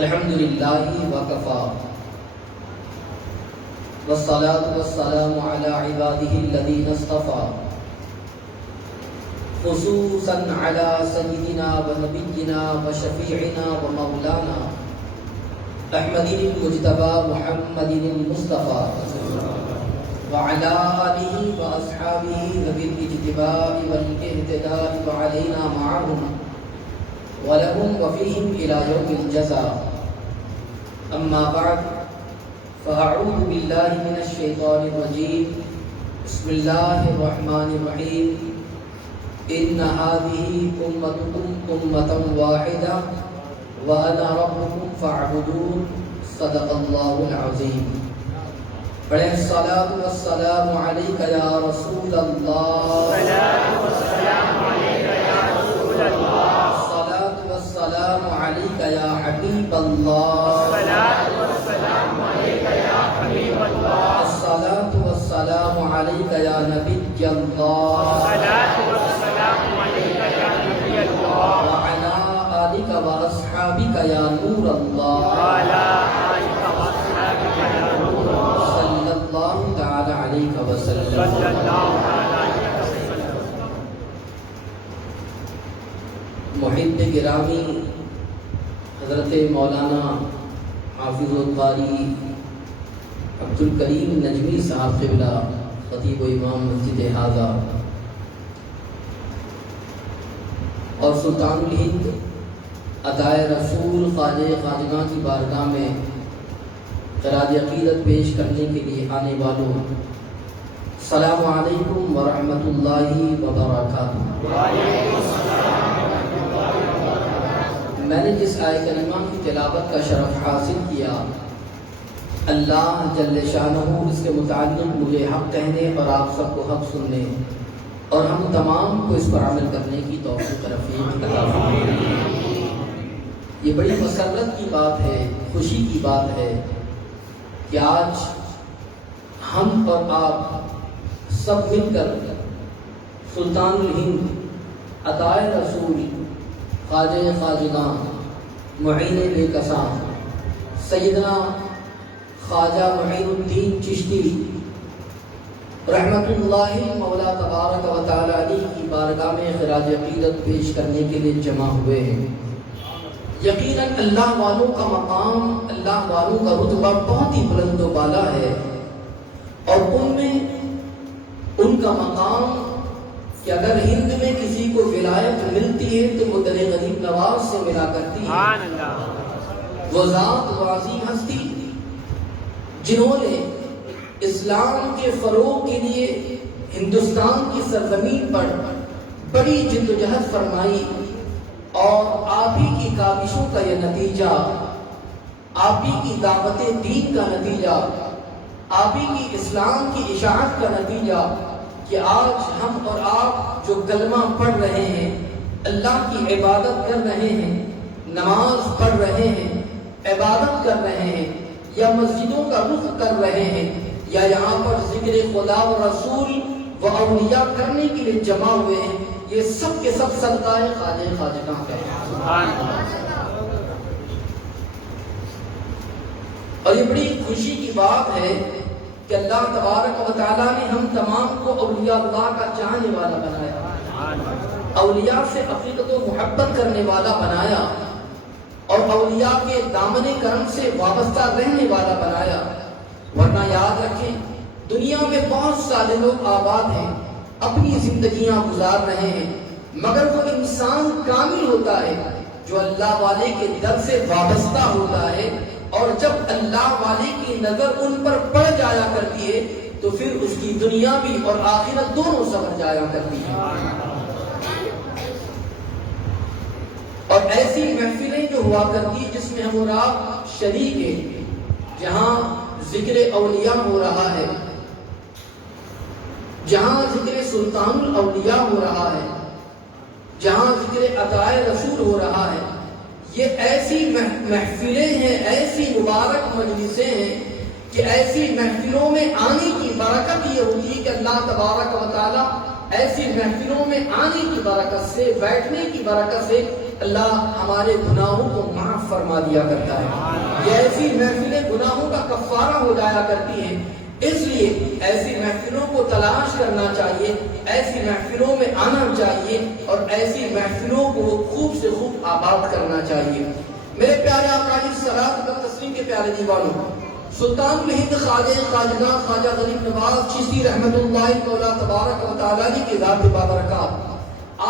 الحمدللہ وکفا والصلاة والسلام على عباده الذين اصطفى خصوصا على سيدنا ونبينا وشفيعنا ومولانا احمد المجتبى محمد المصطفى وعلى آله وأصحابه ذوي الاجتباء والاهتداء وعلينا معهم ولهم وفيهم إلى يوم الجزاء. أما بعد فأعوذ بالله من الشيطان الرجيم. بسم الله الرحمن الرحيم. إن هذه أمتكم أمة واحدة وأنا ربكم فاعبدون. صدق الله العظيم. بڑے الصلاة والسلام علیک یا رسول اللہ. الصلاة والسلام علیک یا رسول اللہ. الصلاة والسلام علیک یا حبیب اللہ. الصلاة والسلام علیک یا حبیب اللہ. الصلاة والسلام علیک یا نبی اللہ. الصلاة والسلام علیک یا نبی اللہ. وعلى آلک واصحابک یا نور اللہ. وعلى آلک واصحابک یا نور اللہ. صلی اللہ تعالی علیہ وسلم. صلی اللہ علیہ وسلم. محب گرامی حضرت مولانا حافظ القاری عبدالکریم نجمی صاحب قبلہ خطیب و امام مسجد ہذا اور سلطان الہند عطائے رسول خواجہ خواجگاں کی بارگاہ میں خراج عقیدت پیش کرنے کے لیے آنے والوں، السلام علیکم ورحمۃ اللہ وبرکاتہ. میں نے جس آیت کریمہ کی تلاوت کا شرف حاصل کیا، اللہ جل شانہ اس کے متعلق مجھے حق کہنے اور آپ سب کو حق سننے اور ہم تمام کو اس پر عمل کرنے کی توفیق رفیق عطا فرمائے. یہ بڑی مسرت کی بات ہے، خوشی کی بات ہے کہ آج ہم اور آپ سب مل کر سلطان الہند عطائے رسول خواجہ خواجگاں معین بے کساں سیدنا خواجہ معین الدین چشتی رحمت اللہ مولا تبارک و تعالی علیہ کی بارگاہ میں خراج عقیدت پیش کرنے کے لیے جمع ہوئے ہیں. یقیناً اللہ والوں کا مقام، اللہ والوں کا رتبہ بہت ہی بلند و بالا ہے، اور ان میں ان کا مقام کہ اگر ہند میں کسی کو ولایت ملتی ہے تو وہ در غریب نواز سے ملا کرتی ہے. وہ ذات واضح ہستی جنہوں نے اسلام کے فروغ کے لیے ہندوستان کی سرزمین پر بڑی جدوجہد فرمائی، اور آپ ہی کی کاوشوں کا یہ نتیجہ، آپ ہی کی دعوت دین کا نتیجہ، آپ ہی کی اسلام کی اشاعت کا نتیجہ کہ آج ہم اور آپ جو کلمہ پڑھ رہے ہیں، اللہ کی عبادت کر رہے ہیں، نماز پڑھ رہے ہیں، عبادت کر رہے ہیں، یا مسجدوں کا رخ کر رہے ہیں، یا یہاں پر ذکر خدا و رسول و اولیاء کرنے کے لیے جمع ہوئے ہیں، یہ سب کے سب صدقہ خواجہ خواجگاں کا ہے. اور یہ بڑی خوشی کی بات ہے کہ اللہ تبارک و تعالیٰ نے ہم تمام کو اولیاء اللہ کا چاہنے والا بنایا، اولیاء سے عقیدت و محبت کرنے والا بنایا، اور اولیاء کے دامن کرم سے وابستہ رہنے والا بنایا. ورنہ یاد رکھیں، دنیا میں بہت سارے لوگ آباد ہیں، اپنی زندگیاں گزار رہے ہیں، مگر وہ انسان کامل ہوتا ہے جو اللہ والے کے در سے وابستہ ہوتا ہے، اور جب اللہ والے کی نظر ان پر پڑ جایا کرتی ہے تو پھر اس کی دنیا بھی اور آخرت دونوں سنور جایا کرتی ہے. اور ایسی محفلیں جو ہوا کرتی جس میں ہم اور آپ شریک ہیں، جہاں ذکر اولیاء ہو رہا ہے، جہاں ذکر سلطان الاولیاء ہو رہا ہے، جہاں ذکر عطائے رسول ہو رہا ہے، یہ ایسی محفلیں ہیں، ایسی مبارک مجلسیں ہیں کہ ایسی محفلوں میں آنے کی برکت یہ ہوتی ہے کہ اللہ تبارک و تعالی ایسی محفلوں میں آنے کی برکت سے، بیٹھنے کی برکت سے اللہ ہمارے گناہوں کو معاف فرما دیا کرتا ہے۔ یہ ایسی محفلیں گناہوں کا کفارہ ہو جایا کرتی ہیں، اس لیے ایسی محفلوں کو تلاش کرنا چاہیے، ایسی محفلوں میں آنا چاہیے اور ایسی محفلوں کو خوب سے خوب آباد کرنا چاہیے۔ میرے پیارے آقا علیہ الصلوۃ والتسلیم کے پیارے دیوانوں، سلطان الہند خواجہ خواجہ خواجہ غریب نواز چشتی رحمۃ اللہ مولا تبارک و تعالی کی ذات بابرکات،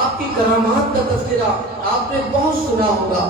آپ کی کرامات کا تذکرہ آپ نے بہت سنا ہوگا،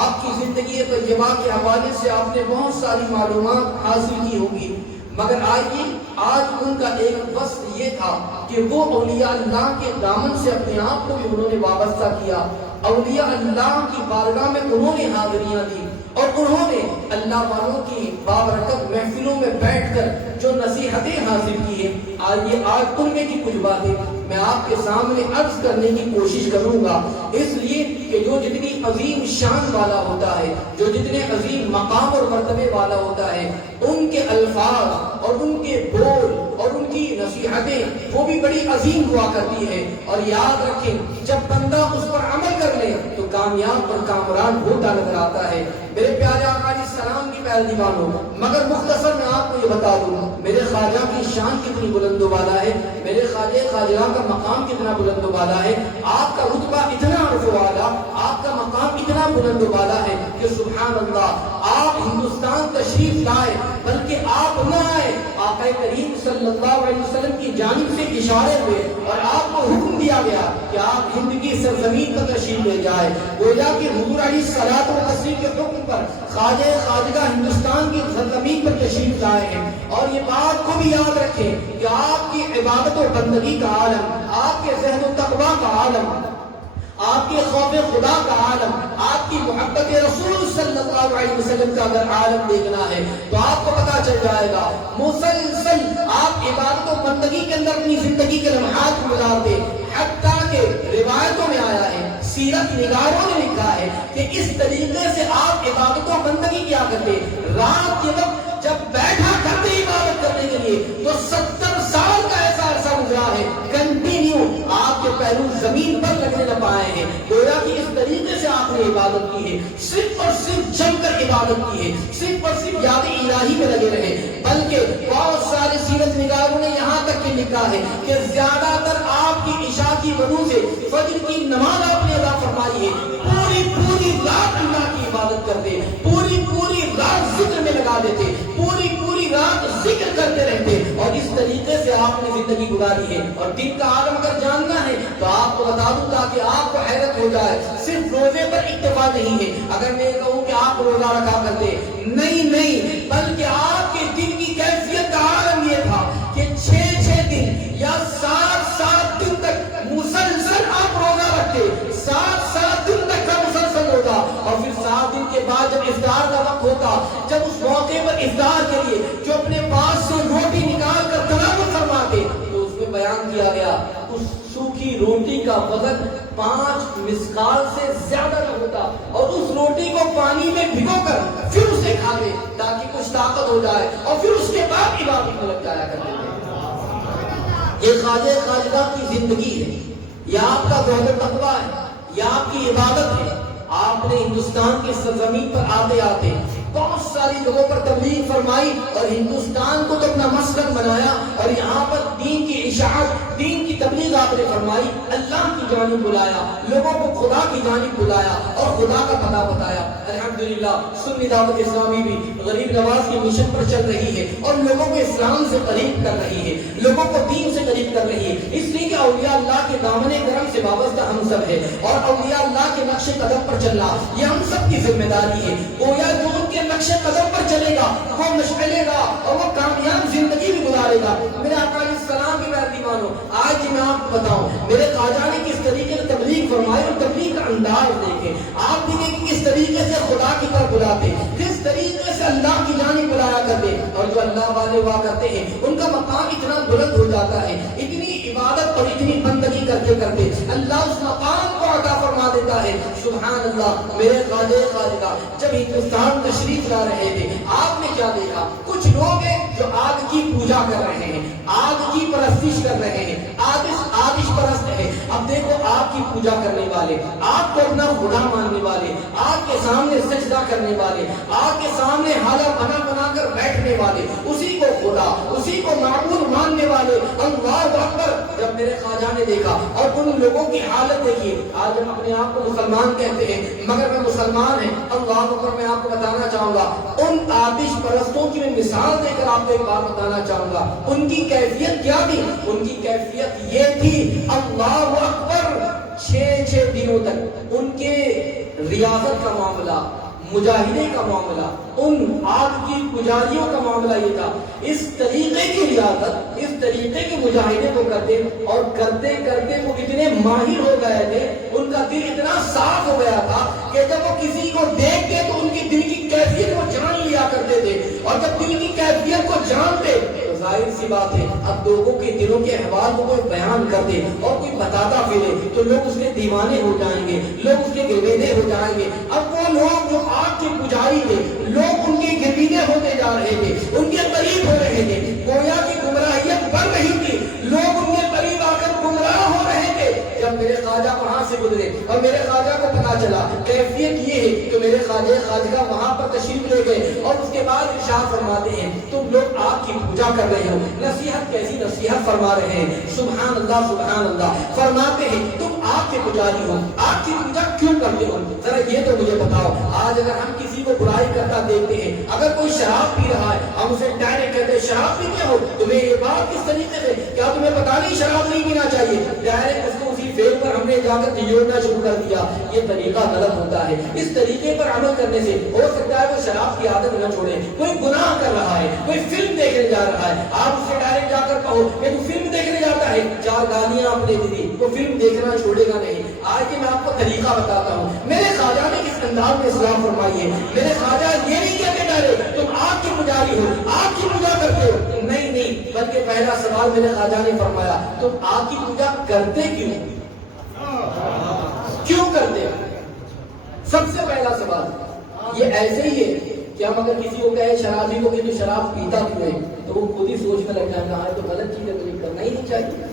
آپ کی زندگی طیبہ کے حوالے سے آپ نے بہت ساری معلومات حاصل کی ہوگی، مگر آئیے آج ان کا ایک وصف یہ تھا کہ وہ اولیاء اللہ کے دامن سے اپنے آپ کو بھی انہوں نے وابستہ کیا، اولیاء اللہ کی بارگاہ میں انہوں نے حاضریاں دی اور انہوں نے اللہ والوں کی بابرکت محفلوں میں بیٹھ کر جو نصیحتیں حاصل کی ہیں، آئیے آج ان میں کی کچھ باتیں میں آپ کے سامنے عرض کرنے کی کوشش کروں گا، اس لیے کہ جو جتنی عظیم شان والا ہوتا ہے، جو جتنے عظیم مقام اور مرتبے والا ہوتا ہے، ان کے الفاظ اور ان کے بول اور ان کی نصیحتیں وہ بھی بڑی عظیم ہوا کرتی ہے، اور یاد رکھیں جب بندہ اس پر عمل کر لے تو کامیاب اور کامران ہوتا نظر آتا ہے۔ میرے پیارے آقا علیہ السلام کی پیارے دیوانوں، مگر مختصر میں آپ کو یہ بتا دوں میرے خواجہ کی شان کتنی بلند و بالا ہے، میرے خواجہ خواجہ کا مقام کتنا بلند و بالا ہے، آپ کا رتبہ اتنا عرف والا، آپ کا مقام اتنا بلند و بالا ہے کہ سبحان اللہ، آپ ہندوستان تشریف لائے بلکہ آپ نہ آئے، آقا کریم صلی اللہ علیہ وسلم کی جانب سے اشارے ہوئے اور آپ کو حکم دیا گیا کہ آپ ہند کی سرزمین پر تشریف لے جائے، گویا کہ حضور علیہ الصلوۃ والتسلیم کے حکم پر خواجہ خواجہ ہندوستان کی سرزمین پر تشریف لائے ہیں، اور یہ بات کو بھی یاد رکھیں کہ آپ کی عبادت و بندگی کا عالم، آپ کے ذہن و تقویٰ کا عالم، آپ کے خوف خدا کا عالم، آپ کی محبت رسول صلی اللہ علیہ وسلم کا اگر عالم دیکھنا ہے تو آپ کو پتا چل جائے گا، مسلسل آپ عبادت و بندگی کے اندر اپنی زندگی کے لمحات گزارتے، حتیٰ کہ روایتوں میں آیا ہے، سیرت نگاروں نے لکھا ہے کہ اس طریقے سے آپ عبادت و بندگی کیا کرتے، رات کے وقت جب بیٹھا کرتے عبادت کرنے کے لیے تو 70 سال کا ایسا عرصہ گزرا ہے کنٹینیو آپ کے پہلو زمین پر لگنے نہ پائے ہیں، گویا کہ اس طریقے سے آپ نے عبادت کی ہے، صرف اور صرف جم کر عبادت کی ہے، صرف اور صرف یاد الہی میں لگے رہے، بلکہ بہت سارے سیرت نگاروں نے یہاں تک کہ لکھا ہے کہ زیادہ تر آپ کی عشاء کی وضو سے فجر کی نماز آپ نے ادا فرمائی ہے، پوری رات اللہ کی عبادت کرتے، پوری رات ذکر میں لگا دیتے، پوری رات ذکر کرتے رہتے، اور اس طریقے سے آپ نے زندگی گزاری ہے۔ اور دن کا عالم اگر جاننا ہے تو آپ کو بتا دوں تاکہ آپ کو حیرت ہو جائے، صرف روزے پر اکتفا نہیں ہے، اگر میں کہوں کہ آپ روزہ رکھا کرتے، نہیں بلکہ آپ کے دن کی کیفیت کا عالم یہ تھا کہ 6 دن یا 7 دن تک مسلسل آپ روزہ رکھتے، 7 دن تک کا مسلسل ہوتا، اور پھر 7 دن کے بعد جب افطار کا وقت ہوتا، جب اس موقع پر افطار کے لیے جو اپنے پاس سے روٹی نکال کر تناول فرماتے تو اس میں بیان کیا گیا اس سوکھی روٹی کا وزن 5 مسقال سے زیادہ نہ ہوتا، اور اس روٹی کو پانی میں بھگو کر پھر اسے کھا لے تاکہ کچھ طاقت ہو جائے، اور پھر اس کے بعد عبادت میں لگ جایا کرتے تھے۔ یہ خواجہ خواجہ کی زندگی ہے، یہ آپ کا زہد و تقویٰ ہے، یہ آپ کی عبادت ہے۔ آپ نے ہندوستان کی سرزمین پر آتے آتے بہت ساری جگہوں پر تبلیغ فرمائی اور ہندوستان کو تو اپنا مسکن بنایا، اور یہاں پر دین کی اشاعت، دین کی تبلیغ آپ نے فرمائی، اللہ کی جانب بلایا، لوگوں کو خدا کی جانب بلایا اور خدا کا پتہ بتایا۔ الحمدللہ سنی دعوت اسلامی بھی غریب نواز کے مشن پر چل رہی ہے اور لوگوں کو اسلام سے قریب کر رہی ہے، لوگوں کو دین سے قریب کر رہی ہے، اس لیے کہ اولیاء اللہ کے دامن کرم سے وابستہ ہم سب ہے، اور اولیاء اللہ کے نقش قدم پر چلنا یہ ہم سب کی ذمہ داری ہے۔ گویا جو ان کے نقش قدم پر چلے گا وہ مشعلے گا اور وہ کامیاب زندگی بھی گزارے گا۔ میرے آقا علیہ السلام کی پیاری دیوانوں، آج میں آپ کو بتاؤں میرے خواجہ نے کس طریقے سے تبلیغ فرمائی، اور تبلیغ کا انداز دیکھیں، آپ دیکھیں کہ کس طریقے سے خدا کی طرف بلاتے، کس طریقے سے اللہ کی جانب بلایا کرتے، اور اور جو اللہ والے ہوا کرتے ہیں ان کا مقام اتنا بلند ہو جاتا ہے، اتنی عبادت اور اتنی بندگی کرتے کرتے اللہ اس مقام کو عطا فرما دیتا ہے۔ سبحان اللہ۔ میرے خواجہ جب ہندوستان تشریف لا رہے تھے آپ نے کیا دیکھا؟ کچھ لوگ ہیں جو آگ کی پوجا کر رہے ہیں، آگ کی پرستش کر رہے ہیں، آتش پرست ہے۔ اب دیکھو آگ کی پوجا کرنے والے، آگ کو اپنا خدا ماننے والے، آگ کے سامنے سجدہ کرنے والے، آگ کے سامنے حالا بنا بنا کر بیٹھنے والے، اسی کو خدا، اسی کو معبود ماننے والے، اللہ اکبر۔ جب میرے خواجہ نے دیکھا اور ان لوگوں کی حالت دیکھیے، آج ہم اپنے آپ کو مسلمان کہتے ہیں مگر میں مسلمان ہیں، اللہ اکبر۔ میں آپ کو بتانا چاہوں گا ان آتش پرستوں کی میں مثال دے کر آپ کو ایک بات بتانا چاہوں گا، ان کی کیفیت کیا تھی؟ ان کی کیفیت یہ تھی، اللہ اکبر، 6 دنوں تک ان کے ریاضت کا معاملہ، مجاہدے کا معاملہ، ان آگ کی پجاریوں کا معاملہ یہ تھا، اس طریقے کی ریاضت، اس طریقے کے مجاہدے کو کرتے اور کرتے کرتے وہ اتنے ماہر ہو گئے تھے، ان کا دل اتنا صاف ہو گیا تھا کہ جب وہ کسی کو دیکھتے تو ان کی دل کی کیفیت کو جان لیا کرتے تھے، اور جب دل کی کیفیت کو جانتے تو ظاہر سی بات ہے اب لوگوں کے دلوں کے احوال کو کوئی بیان کرتے اور کوئی بتاتا پھرے تو لوگ اس کے دیوانے ہو جائیں گے، لوگ اس کے گرویدے ہو جائیں گے۔ اب وہ لوگ جو آگ کے پجاری تھے، لوگ ان کے گرویدے ہوتے جا رہے تھے، ان کے قریب ہو رہے تھے، گویا کی گمراہیت بڑھ رہی تھی، لوگ ان کے قریب آ کر گمراہ ہو رہے تھے۔ جب میرے خواجہ وہاں سے گزرے اور میرے خواجہ کو پتا چلا کیفیت یہ ہے تو میرے خواجہ وہاں پر تشریف لے گئے اور اس کے بعد ارشاد فرماتے ہیں تم لوگ آگ کی پوجا کر رہے ہو، نصیحت کیسی نصیحت فرما رہے ہیں، سبحان اللہ سبحان اللہ۔ فرماتے ہیں تم آگ کے پجاری ہو، آگ کی پوجا کیوں کرتے ہو؟ ذرا یہ تو مجھے بتاؤ۔ آج اگر ہم کسی کو برائی کرتا دیکھتے ہیں، اگر کوئی شراب پی رہا ہے ہم اسے ڈائریکٹ کہتے ہیں شراب پیتے ہو، تمہیں یہ بات کس طریقے سے، کیا تمہیں پتا نہیں شراب نہیں پینا چاہیے؟ ڈائریکٹ اس کو اسی فیل پر ہم نے جا کر جوڑنا شروع کر دیا، یہ طریقہ غلط ہوتا ہے۔ اس طریقے پر عمل کرنے سے ہو سکتا ہے وہ شراب کی عادت نہ چھوڑے، کوئی گناہ کر رہا ہے، کوئی فلم دیکھنے جا رہا ہے، آپ اسے ڈائریکٹ جا کر کہو کہ تو فلم دیکھنے جاتا ہے، 4 گالیاں آپ نے دے دی، وہ فلم دیکھنا چھوڑے گا نہیں۔ آج کے میں آپ کو طریقہ بتاتا ہوں، میرے خواجہ نے کس انداز میں اصلاح فرمائی ہے۔ میرے خواجہ یہ نہیں کہتے ڈائریکٹ تم آگ کی پجاری ہو، آگ کی پوجا کرتے ہو، نہیں، بلکہ پہلا سوال میرے خواجہ نے فرمایا تم آگ کی پوجا کرتے کیوں کرتے ہو؟ سب سے پہلا سوال یہ ایسے ہی ہے کہ ہم اگر کسی کو کہے شرابی کو کہ تو شراب پیتا کیوں ہے تو وہ خود ہی سوچ میں لگ جاتا ہے تو غلط چیز ہے تو یہ کرنا ہی نہیں چاہیے۔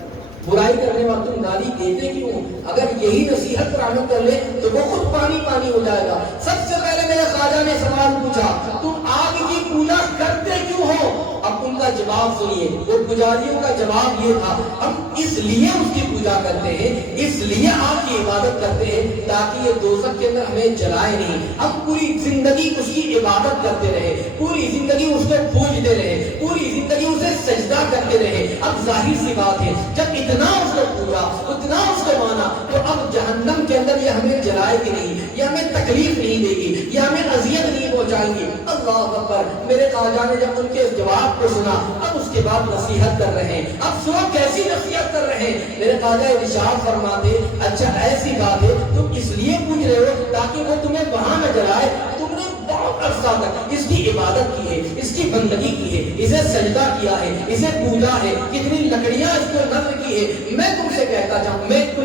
برائی کرنے والے تم گالی دیتے کیوں؟ اگر یہی نصیحت پر عمل کر لے تو وہ خود پانی پانی ہو جائے گا۔ سب سے پہلے میرے خواجہ نے سوال پوچھا تم آگ کی پوجا کرتے کیوں ہو؟ اب ان کا جواب سنیے، وہ پجاریوں کا جواب یہ تھا ہم اس لیے اس کی پوجا کرتے ہیں، اس لیے آگ کی عبادت کرتے ہیں تاکہ یہ دوزخ کے اندر ہمیں جلائے نہیں، ہم پوری زندگی اس کی عبادت کرتے رہے، پوری زندگی اس کو پوجتے رہے، پوری زندگی اسے سجدہ کرتے رہے۔ اب ظاہر سی بات ہے جب اتنا اس کو پوجا، اتنا اس کو مانا تو اب جہنم کے اندر یہ ہمیں جلائے گی نہیں، یہ ہمیں تکلیف نہیں دے گی، یہ ہمیں اذیت نہیں پہنچائیں گی۔ اللہ اکبر۔ میرے خواجہ نے جب ان کے اس جواب کو سنا اب اس کے بعد نصیحت کر رہے ہیں، اب سنو کیسی نصیحت کر رہے ہیں۔ میرے خواجہ ارشاد فرماتے اچھا ایسی بات ہے تم اس لیے پوچھ رہے ہو تاکہ وہ تمہیں وہاں نہ جلائے، تم نے بہت عرصہ تک اس کی عبادت کی ہے، اس کی بندگی کی ہے، اسے سجدہ کیا ہے، اسے پوجا ہے، کتنی لکڑیاں اس کو نذر کی ہے۔ میں تم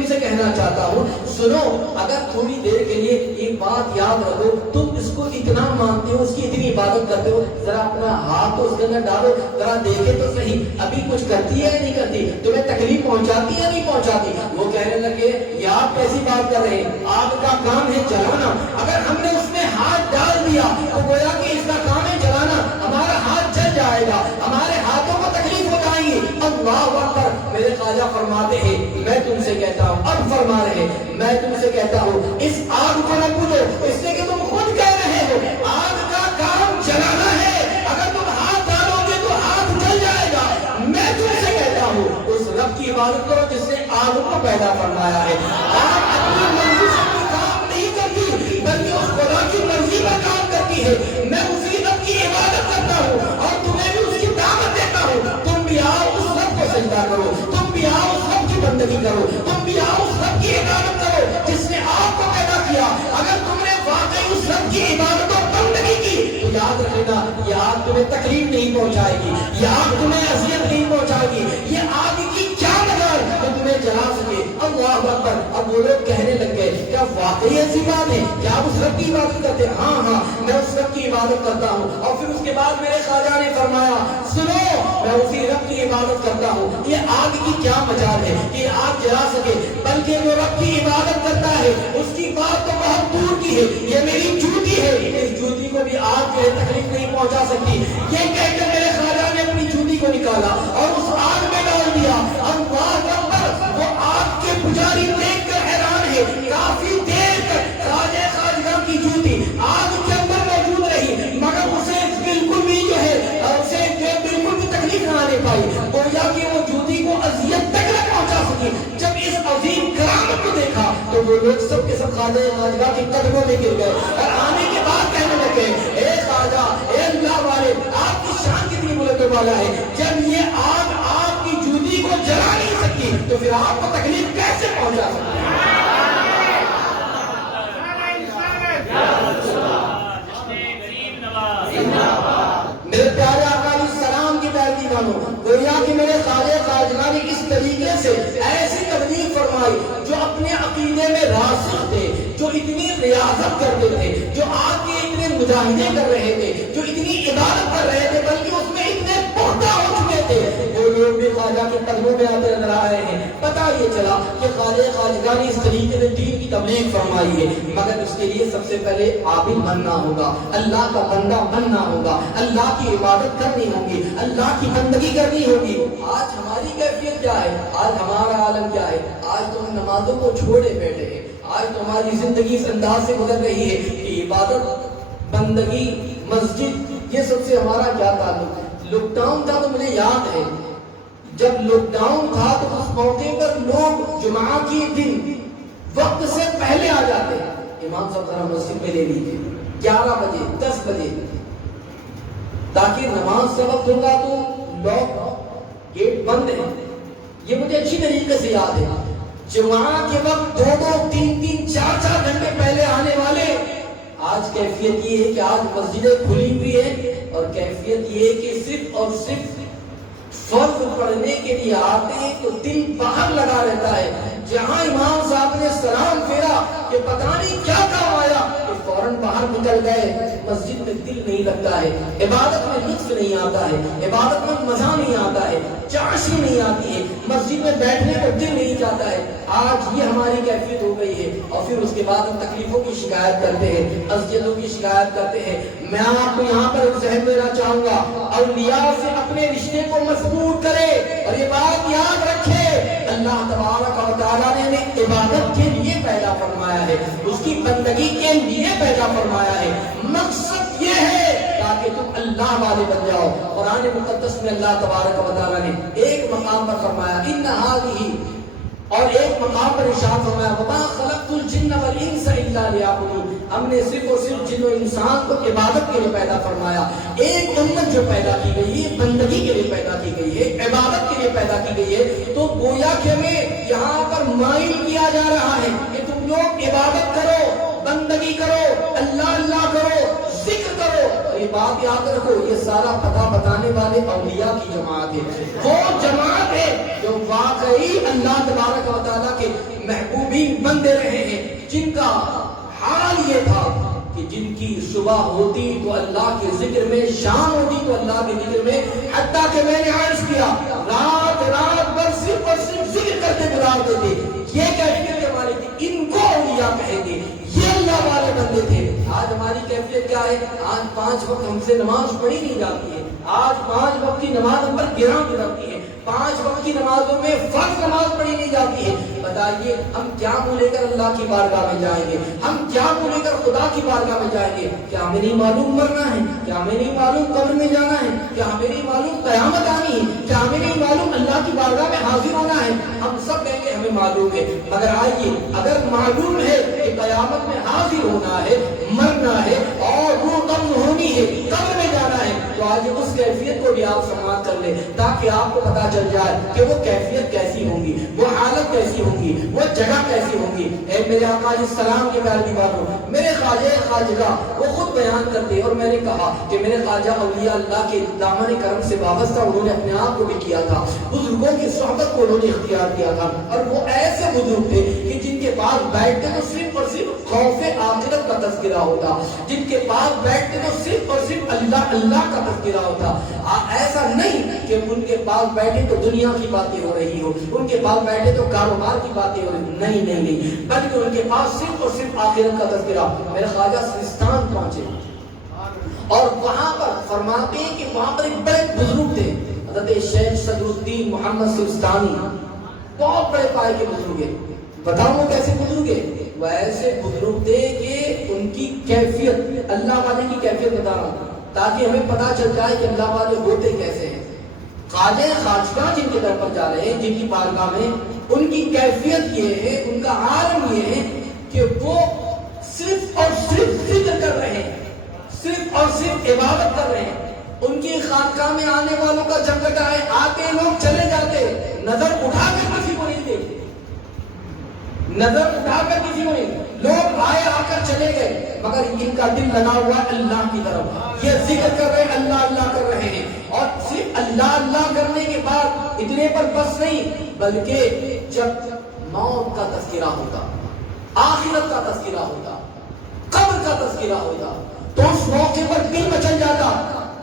سے کہنا چاہتا ہوں سنو اگر تھوڑی دیر کے لیے ایک بات یاد رکھو، تم اس کو اتنا مانتے ہو، اس کی اتنی عبادت کرتے ہو، ذرا اپنا ہاتھ تو اس کے اندر ڈالو، ذرا دیکھے تو صحیح ابھی کچھ کرتی ہے یا نہیں کرتی، تمہیں تکلیف پہنچاتی ہے یا نہیں پہنچاتی۔ وہ کہنے لگے یہ آپ کیسی بات کر رہے ہیں، آگ کا کام ہے جلانا، اگر ہم نے اس میں ہاتھ ڈال دیا تو گویا کہ اس کا کام ہے جلانا، ہمارا ہاتھ جل جائے گا، ہمارے ہاتھوں کو تکلیف ہو جائے گی۔ اللہ اکبر۔ میرے خواجہ فرماتے ہیں میں تم سے کہتا ہوں، اب فرما رہے میں تم سے کہتا ہوں اس آگ کو نہ پوجو، اس لیے کہ تم خود کہہ رہے ہو آگ کا کام جلانا ہے، اگر تم ہاتھ ڈالو گے تو ہاتھ جل جائے گا۔ میں تم سے کہتا ہوں اس رب کی عبادت کرو جس نے آگ کو پیدا فرمایا ہے۔ آگ اپنی مرضی سے کوئی کام نہیں کرتی بلکہ اس خدا کی مرضی پر کام کرتی ہے۔ میں اسی رب کی عبادت کرتا ہوں اور تمہیں بھی اس کی دعوت دیتا ہوں، تم بھی آؤ اس رب کو سجدہ کرو، تم بھی آؤ اس رب کی بندگی کرو، تم بھی آؤ اس رب کی عبادت کرو جس نے آپ کو پیدا کیا۔ اگر تم نے واقعی اس رب کی عبادت اور بندگی کی تو یاد رکھنا یہ آگ تمہیں تکلیف نہیں نہیں پہنچائے گی، یہ آگ تمہیں اذیت نہیں پہنچائے گی، یہ آگ کی کیا مدار جو تمہیں جلا سکے۔ اللہ اکبر۔ اب وہ لوگ کہنے لگ گئے کیا واقعی ایسی بات ہے؟ کیا آپ اس رب کی عبادت کرتے ہیں؟ ہاں ہاں میں اس رب کی عبادت کرتا ہوں۔ اور پھر اس کے بعد میرے خواجہ نے فرمایا سنو میں اسی رب کی عبادت کرتا ہوں۔ یہ آگ کی کیا مجال ہے کہ یہ آگ جلا سکے، بلکہ جو رب کی عبادت کرتا ہے اس کی بات تو بہت دور کی ہے، یہ میری جوتی ہے، اس جوتی کو بھی آگ جو ہے تکلیف نہیں پہنچا سکتی۔ یہ کہہ کر میرے خواجہ نے اپنی جوتی کو نکالا اور اس آگ میں ڈال دیا۔ اللہ اکبر۔ وہ آگ کے پجاری دیکھ کر حیران ہے، کافی دیر تک خواجہ خواجگاں کی جوتی آگ کے اندر موجود رہی، مگر اسے بالکل بھی جو ہے اسے بالکل بھی تکلیف نہ آنے پائی، گویا کہ وہ جوتی کو اذیت تک نہ پہنچا سکی۔ جب اس عظیم کرامت کو دیکھا تو وہ لوگ سب کے سب خواجہ خواجگاں کے قدموں میں گر گئے اور آنے کے بعد کہنے لگے اے خواجہ، اے اللہ والے، آپ کی شان کتنی بلند و بالا ہے، جب یہ آگ آپ کی جوتی کو جلا نہیں سکتی تو پھر آپ کو تکلیف کیسے پہنچا سکتی ہے؟ میرے پیارے آقا علیہ السلام کی پیروی کرو، گویا کہ میرے خواجہ خواجگاں نے اس طریقے سے ایسی تبلیغ فرمائی جو اپنے عقیدے میں راسخ تھے، جو اتنی ریاضت کرتے تھے، جو آگ کے اتنے مجاہدے کر رہے تھے، جو اتنی عبادت کر رہے تھے، بلکہ اس میں اتنے پختہ ہو چکے تھے، وہ لوگ بھی خواجہ کے قدموں میں آتے نظر آ رہے ہیں۔ پتہ یہ چلا کہ خواجہ خواجگاں نے اس طریقے سے دین کی تبلیغ فرمائی ہے، مگر اس کے لیے سب سے پہلے عابد بننا ہوگا، اللہ کا بندہ بننا ہوگا، اللہ کی عبادت کرنی ہوگی، اللہ کی بندگی کرنی ہوگی۔ آج ہماری کیفیت کیا ہے؟ آج ہمارا عالم کیا ہے؟ آج تو ہم نمازوں کو چھوڑے بیٹھے ہیں، آج تو ہماری زندگی اس انداز سے گزر رہی ہے کہ عبادت، بندگی، مسجد، یہ سب سے ہمارا کیا تعلق ہے؟ لاک ڈاؤن تھا تو مجھے یاد ہے، جب لاک ڈاؤن تھا تو اس موقع پر لوگ جمعہ کے دن وقت سے پہلے آ جاتے ہیں، امام صاحب ذرا مسجد میں لے لیجیے 11 بجے 10 بجے، تاکہ نماز کا وقت ہوگا تو لوگ گیٹ بند ہے۔ یہ مجھے اچھی طریقے سے یاد ہے، جمعہ کے وقت 2-2 3-3 4-4 گھنٹے پہلے آنے والے۔ آج کیفیت یہ ہے کہ آج مسجدیں کھلی ہوئی ہیں اور کیفیت یہ ہے کہ صرف اور صرف فرض پڑھنے کے لیے آتے ہیں تو دل باہر لگا رہتا ہے۔ جہاں امام صاحب نے سلام پھیرا کہ پتہ نہیں کیا کام آیا کہ فوراً باہر نکل گئے، مسجد میں دل نہیں لگتا ہے، عبادت میں لطف نہیں آتا ہے، عبادت میں مزہ نہیں آتا ہے، چاشنی نہیں آتی ہے، مسجد میں بیٹھنے کو دل نہیں چاہتا ہے۔ آج یہ ہماری کیفیت ہو گئی ہے، اور پھر اس کے بعد ہم تکلیفوں کی شکایت کرتے ہیں، اذیتوں کی شکایت کرتے ہیں۔ میں آپ کو یہاں پر ذہن دینا چاہوں گا، اولیاء سے اپنے رشتے کو مضبوط کرے اور یہ بات یاد رکھے، اللہ تبارک و تعالیٰ نے ہمیں عبادت کے لیے پیدا فرمایا ہے، اس کی بندگی کے لیے پیدا فرمایا ہے، مقصد یہ ہے تاکہ تم اللہ والے بن جاؤ۔ قرآن مقدس میں اللہ تبارک و تعالیٰ نے ایک مقام پر فرمایا ان ہذہ، اور ایک مقام پر ارشاد فرمایا وما خلقت الجن والانس الا لیعبدون، ہم نے صرف اور صرف جن و انسان کو عبادت کے لیے پیدا فرمایا۔ ایک امت جو پیدا کی گئی ہے بندگی کے لیے پیدا کی گئی ہے، عبادت کے لیے پیدا کی گئی ہے، تو گویا کہ ہمیں یہاں پر مائل کیا جا رہا ہے کہ تم لوگ عبادت کرو، بندگی کرو، اللہ اللہ کرو، ذکر کرو۔ اور یہ بات یاد رکھو، یہ سارا پتہ بتانے والے اولیاء کی جماعت ہے، وہ جماعت ہے جو واقعی اللہ تبارک و تعالیٰ کے محبوبین بندے رہے ہیں، جن کا حال یہ تھا کہ جن کی صبح ہوتی تو اللہ کے ذکر میں، شام ہوتی تو اللہ کے ذکر میں، حتیٰ کہ میں نے عرض کیا رات رات بھر صرف اور صرف ذکر کرتے گزارتے تھے۔ یہ کیفیت ہماری تھی، ان کو اولیاء کہیں گے، یہ اللہ والے بندے تھے۔ آج ہماری کیفیت کیا ہے؟ آج 5 وقت ہم سے نماز پڑھی نہیں جاتی ہے، آج 5 وقت کی نماز ہم پر گراں گرتی ہے، 5 وقت کی نمازوں میں فرض نماز پڑھی نہیں جاتی ہے۔ بتائیے ہم کیا منہ لے کر اللہ کی بارگاہ میں جائیں گے؟ ہم کیا منہ لے کر خدا کی بارگاہ میں جائیں گے؟ کیا ہمیں نہیں معلوم مرنا ہے؟ کیا ہمیں نہیں معلوم قبر میں جانا ہے؟ کیا ہمیں نہیں معلوم قیامت آنی ہے؟ کیا ہمیں نہیں معلوم اللہ کی بارگاہ میں حاضر ہونا ہے؟ ہم سب کہیں گے ہمیں معلوم ہے، مگر آئیے اگر معلوم ہے کہ قیامت میں حاضر ہونا ہے، مرنا ہے اور روح قبض ہونی ہے، قبر میں جانا ہے، تو آج اس کیفیت کو بھی آپ سماعت کر لیں تاکہ آپ کو پتا چل جائے کہ وہ کیفیت کیسی ہوں گی، وہ حالت کیسی ہوں گی، وہ جگہ کیسی ہوں گی۔ اے میرے آقا علیہ السلام کے پیارے باتوں، میرے خواجہ خواجہ وہ خود بیان کرتے اور میں نے کہا کہ میرے خواجہ اولیاء اللہ کے دامن کرم سے وابستہ انہوں نے اپنے آپ کو بھی کیا تھا، بزرگوں کی صحبت کو انہوں نے اختیار کیا تھا، اور وہ ایسے بزرگ تھے کہ جن کے پاس بیٹھتے تو صرف اور صرف خوف آخرت کا تذکرہ ہوتا، جن کے پاس بیٹھتے تو صرف اور صرف اللہ اللہ کا تذکرہ ہوتا۔ ایسا نہیں کہ ان کے پاس بیٹھے تو دنیا کی باتیں ہو رہی ہو، ان کے پاس بیٹھے تو کاروبار کی باتیں ہو رہی، نہیں نہیں نہیں، بلکہ ان کے پاس صرف اور صرف آخرت کا تذکرہ۔ میرے خواجہ سرستان پہنچے اور وہاں پر فرماتے ہیں کہ وہاں پر ایک بڑے بزرگ تھے، حضرت شیخ صدر الدین محمد سرستانی، بہت بڑے پائے کے بزرگ ہیں۔ بتاؤں وہ کیسے بزرگ ہیں؟ وہ ایسے بزرگ تھے کہ ان کی کیفیت، اللہ والے کی کیفیت بتا رہا ہوں تاکہ ہمیں پتا چل جائے کہ اللہ والے ہوتے کیسے ہیں۔ خواجہ خواجہ جن کے در پر جا رہے ہیں، جن کی بارگاہ میں، ان کی کیفیت یہ ہے، ان کا عالم یہ ہے کہ وہ صرف اور صرف ذکر کر رہے ہیں، صرف اور صرف عبادت کر رہے ہیں۔ ان کی خانقاہ میں آنے والوں کا جھگڑا ہے، آتے لوگ چلے جاتے، نظر اٹھا کر کسی کو نہیں دیکھتے، نظر اٹھا کر کسی کو نہیں، لوگ آئے آ کر چلے گئے، مگر ان کا دل لگا ہوا اللہ کی طرف، یہ ذکر کر رہے ہیں، اللہ اللہ کر رہے ہیں۔ اور صرف اللہ اللہ کرنے کے بعد اتنے پر بس نہیں، بلکہ جب موت کا تذکرہ ہوتا، آخرت کا تذکرہ ہوتا، قبر کا تذکرہ ہوتا، تو اس موقع پر دل مچل جاتا۔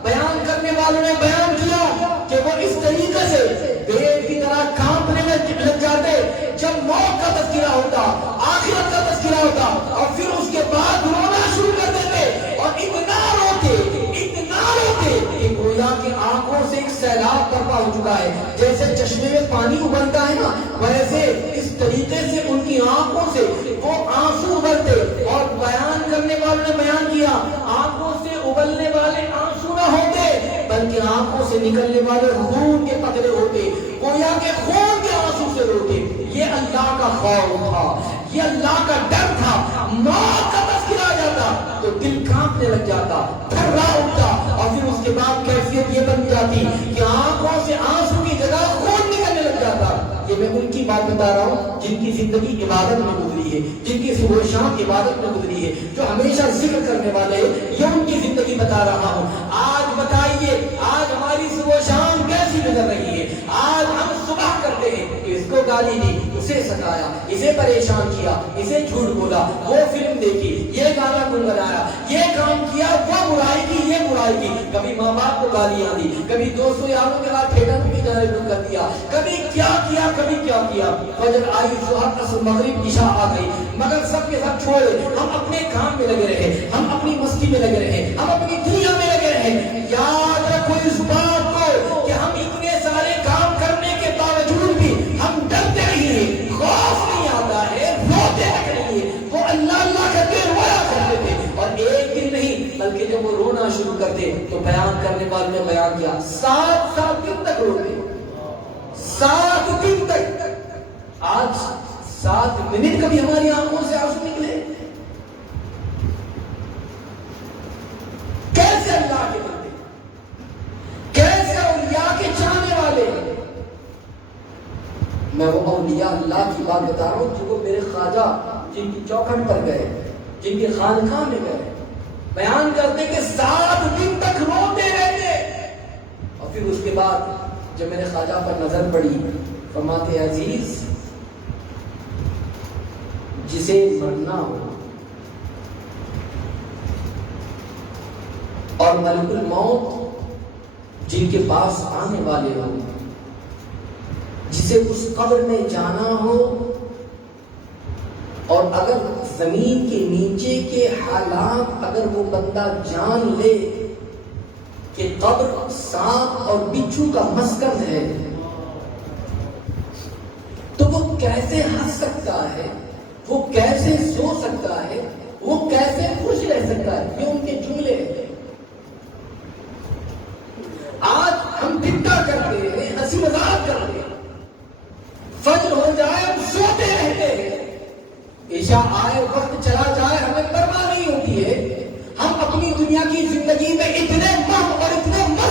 بیان کرنے والوں نے بیان کیا کہ وہ اس طریقے سے بھیڑ کی طرح کانپنے میں لگ جاتے جب موت کا تذکرہ ہوتا، آخرت کا تذکرہ ہوتا، اور پھر اس کے بعد رونا شروع کر دیتے، اور اتنا روتے کہ گویا کی آنکھوں سے ایک سیلاب برپا ہو چکا ہے، جیسے چشمے میں پانی ابلتا ہے نا، ویسے اس طریقے سے ان کی آنکھوں سے وہ آنسو ابلتے۔ اور بیان کرنے والوں نے بیان کیا، آنکھوں سے ابلنے والے آنسو نہ ہوتے بلکہ آنکھوں سے نکلنے والے خون کے قطرے ہوتے، گویا کے خون کے آنسو سے روتے۔ یہ اللہ کا خوف تھا، یہ اللہ کا ڈر تھا۔ موت کا تذکرہ آ جاتا تو دل کانپنے لگ جاتا، تھرا اٹھتا، اور پھر اس کے بعد کیفیت یہ بن جاتی کہ آنکھوں سے آنسو کی جگہ خون نکلنے لگ جاتا۔ یہ میں ان کی بات بتا رہا ہوں جن کی زندگی عبادت میں گزری ہے، جن کی صبح و شام عبادت میں گزری ہے، جو ہمیشہ ذکر کرنے والے ہیں، یہ ان کی زندگی بتا رہا ہوں۔ آج بتائیے، آج ہماری صبح و شام کیسی گزر رہی ہے؟ آج ہم صبح کرتے ہیں کہ اس کو گالی دی، اسے ستایا، اسے پریشان کیا، اسے جھوٹ بولا، وہ فلم دیکھی، یہ گانا گنگنایا، یہ کام کیا، وہ برائی کی، یہ برائی کی، کبھی ماں باپ کو گالیاں دی، کبھی دوستوں یاروں کے ساتھ تھیٹر میں جانے شروع کر دیا، کبھی کیا کیا، کبھی کیا کیا۔ فجر آئی، ظہر، عصر، مغرب، عشاء آ گئی، مگر سب کے سب چھوڑے، ہم اپنے کام میں لگے رہے، ہم اپنی مستی میں لگے رہے، ہم اپنی دنیا میں لگے رہے۔ یاد رکھو اس بات کو کہ ہم اتنے سارے کام کرنے کے باوجود بھی ہم ڈرتے نہیں ہیں، خوف نہیں آتا ہے، روتے نہیں ہیں۔ وہ اللہ اللہ کرتے رویا کرتے تھے، اور ایک دن نہیں بلکہ جب وہ رونا شروع کرتے تو بیان کرنے والے نے بیان کیا 7 دن تک روتے، 7 دن تک۔ آج 7 منٹ کبھی ہماری آنکھوں سے آنسو نکلے؟ کیسے اللہ کے بندے، کیسے اولیاء کے چاہنے والے؟ میں وہ اولیاء اللہ کی بات بتا رہا ہوں جو میرے خواجہ جن کی چوکھٹ پر گئے، جن کی خانقاہ میں گئے، بیان کرتے کہ 7 دن تک روتے رہتے، اور پھر اس کے بعد جب میرے خواجہ پر نظر پڑی، فرماتے عزیز جسے مرنا ہو اور ملک الموت جن کے پاس آنے والے ہو، جسے اس قبر میں جانا ہو، اور اگر زمین کے نیچے کے حالات اگر وہ بندہ جان لے کہ قبر سانپ اور بچھو کا مسکن ہے، تو وہ کیسے ہنس سکتا ہے، وہ کیسے سو سکتا ہے، وہ کیسے خوش رہ سکتا ہے؟ یہ ان کے جملے ہیں۔ آج ہم ٹھٹا کرتے ہیں، ہنسی مذاق کرتے ہیں، فجر ہو جائے ہم سوتے رہتے ہیں، عشاء آئے وقت چلا جائے ہمیں پرواہ نہیں ہوتی ہے۔ ہم اپنی دنیا کی زندگی میں اتنے مہم اور اتنے مست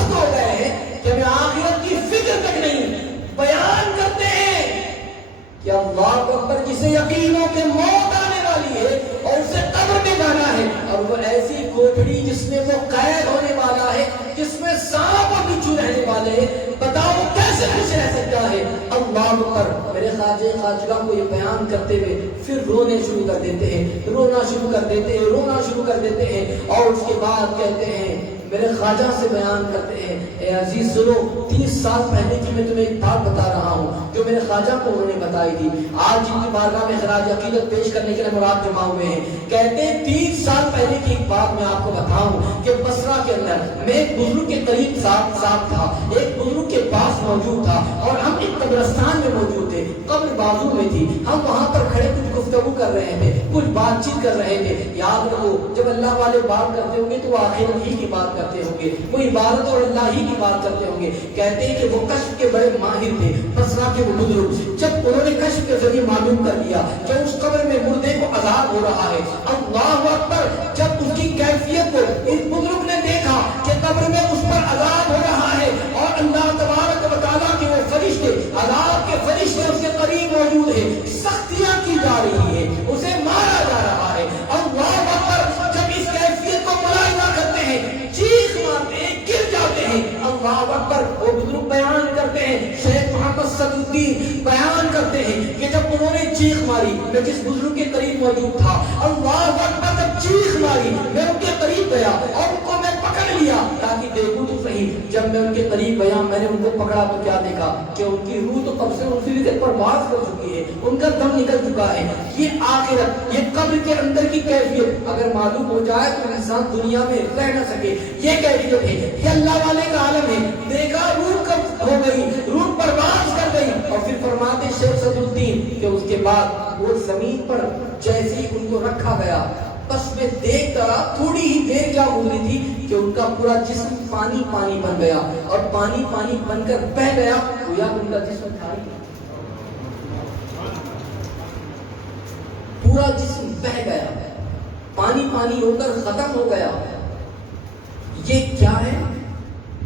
رہے, بتاؤ کیسے خوش رہ سکتا ہے. اللہ پر میرے خواجہ خواجہ کو یہ بیان کرتے ہوئے پھر رونے شروع کر دیتے ہیں, رونا شروع کر دیتے ہیں, رونا شروع کر دیتے ہیں. اور اس کے بعد کہتے ہیں, میرے خواجہ سے بیان کرتے ہیں, اے عزیز سنو, 30 سال پہلے کی میں تمہیں ایک بات بتا رہا ہوں جو میرے خواجہ کو انہوں نے بتائی تھی. آج جن کی بارگاہ میں خراج عقیدت پیش کرنے کے لیے مراد جمع ہوئے ہیں, کہتے ہیں 30 سال پہلے کی ایک بات میں آپ کو بتاؤں کہ بصرہ کے اندر میں ایک بزرگ کے قریب ساتھ تھا, ایک بزرگ کے پاس موجود تھا, اور ہم ایک قبرستان میں موجود تھے, قبر بازو میں تھی. ہم وہاں پر کھڑے کچھ گفتگو کر رہے تھے, کچھ بات چیت کر رہے تھے. یاد رکھو, جب اللہ والے بات کرتے ہوں گے تو وہ آخرت ہی کی بات کرتے ہوں گے, وہ عبادت اور اللہ ہی کی بات کرتے ہوں گے. کہتے ہیں کہ وہ کشف کے بڑے ماہر تھے, بصرہ کے وہ بزرگ. جب انہوں نے کشف کے ذریعے معلوم کر لیا کہ اس قبر میں مردے کو عذاب ہو رہا ہے, اللہ اکبر, جب اس کی کیفیت کو اس بزرگ نے دیکھا کہ قبر میں اس پر عذاب ہو رہا ہے, اور اللہ تبارک و تعالیٰ کے وہ فرشتے, عذاب کے فرشتے اس کے قریب موجود ہیں, سختیاں کی جا رہی ہے, اسے مارا جا رہا ہے. اللہ اکبر, جب اس کیفیت کو ملاحظہ کرتے ہیں, چیخ مارتے ہیں, گر جاتے ہیں. اللہ اکبر, وہ بزرگ بیان کرتے ہیں, شیخ محمد صدر الدین بیان کرتے ہیں کہ جب انہوں نے چیخ ماری, میں جس بزرگ کے قریب موجود تھا, اللہ اکبر, جب چیخ ماری میں ان کے قریب گیا اور ان کو میں پکڑ لیا تاکہ دیکھوں تو صحیح. جب میں ان کے قریب گیا, میں نے ان کو پکڑا تو کیا دیکھا کہ ان کی روح تو قبر سے اسی سے پرواز کر چکی ہے, ان کا دم نکل چکا ہے. یہ آخرت, یہ قبر کے اندر کی کیفیت اگر معلوم ہو جائے تو انسان دنیا میں رہ نہ سکے. یہ کیفیت ہے, یہ اللہ والے کا عالم ہے. دیکھا روح کب ہو گئی, روح پرواز کر گئی. اور پھر فرماتے شیخ صدر الدین کہ اس کے بعد وہ زمین پر جیسے ہی ان کو رکھا گیا, بس میں دیکھتا رہا, تھوڑی ہی دیر کیا گزری تھی کہ ان کا پورا جسم پانی پانی بن گیا, اور پانی پانی بن کر بہ گیا, گویا ان کا جسم تھا ہی, پورا جسم بہ گیا, پانی پانی ہو کر ختم ہو گیا. یہ کیا ہے؟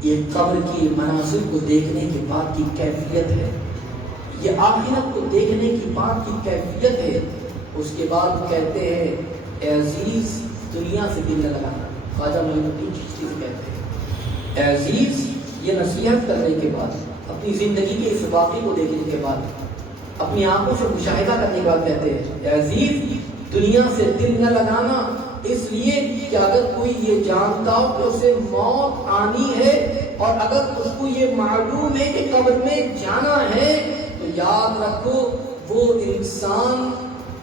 یہ قبر کی مناظر کو دیکھنے کے بعد کی کیفیت ہے, یہ آخرت کو دیکھنے کی بعد کی کیفیت ہے. اس کے بعد کہتے ہیں, اے عزیز, دنیا سے دل نہ لگانا. خواجہ معین الدین چشتی سے کہتے ہیں, اے عزیز, یہ نصیحت کرنے کے بعد, اپنی زندگی کے اس واقعے کو دیکھنے کے بعد, اپنی آنکھوں سے مشاہدہ کرنے کے بعد کہتے ہیں, اے عزیز, دنیا سے دل نہ لگانا, اس لیے کہ اگر کوئی یہ جانتا ہو کہ اسے موت آنی ہے, اور اگر اس کو یہ معلوم ہے کہ قبر میں جانا ہے, تو یاد رکھو وہ انسان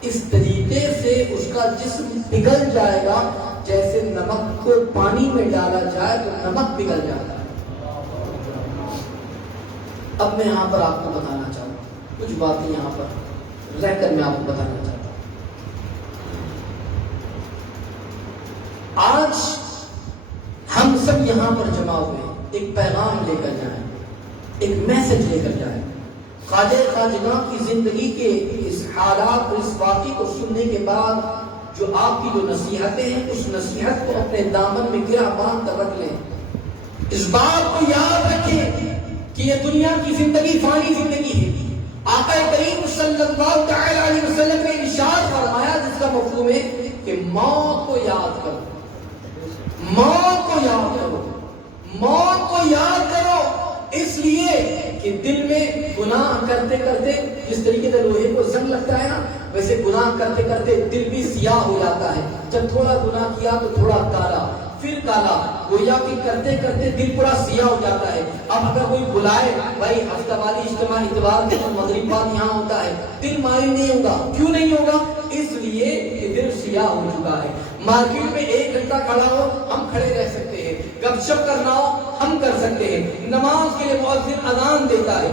اس طریقے سے اس کا جسم پگھل جائے گا جیسے نمک کو پانی میں ڈالا جائے تو نمک پگھل جاتا ہے. اب میں یہاں پر آپ کو بتانا چاہتا ہوں کچھ باتیں, یہاں پر رہ کر میں آپ کو بتانا چاہتا ہوں. آج ہم سب یہاں پر جمع ہوئے, ایک پیغام لے کر جائیں, ایک میسج لے کر جائیں. خواجہ خواجگاں کی زندگی کے اس حالات, اس واقعے کو سننے کے بعد جو آپ کی جو نصیحتیں ہیں, اس نصیحت کو اپنے دامن میں گرہ باندھ کر رکھ لیں. اس بات کو یاد رکھیں کہ یہ دنیا کی زندگی فانی زندگی ہے. آقا کریم صلی اللہ تعالی علیہ وسلم نے ارشاد فرمایا, جس کا مفہوم ہے کہ موت کو یاد کرو, موت کو یاد کرو, موت کو یاد کرو. اس لیے کہ دل میں گناہ کرتے کرتے جس طریقے سے لوہے کو زنگ لگتا ہے نا, ویسے گناہ کرتے کرتے دل بھی سیاہ ہو جاتا ہے. جب تھوڑا گناہ کیا تو تھوڑا کالا, پھر کالا, گویا کہ کرتے کرتے دل پورا سیاہ ہو جاتا ہے. اب اگر کوئی بلائے, بھائی ہفتہ واری اجتماع اتوار کے مغرب بعد یہاں ہوتا ہے, دل مائل نہیں ہوگا. کیوں نہیں ہوگا؟ اس لیے کہ دل سیاہ ہو چکا ہے. مارکیٹ میں 1 گھنٹہ کھڑا ہو, ہم کھڑے رہ سکتے ہیں. گپ شپ کرنا ہو, ہم کر سکتے ہیں. نماز کے لیے مؤذن اذان دیتا ہے,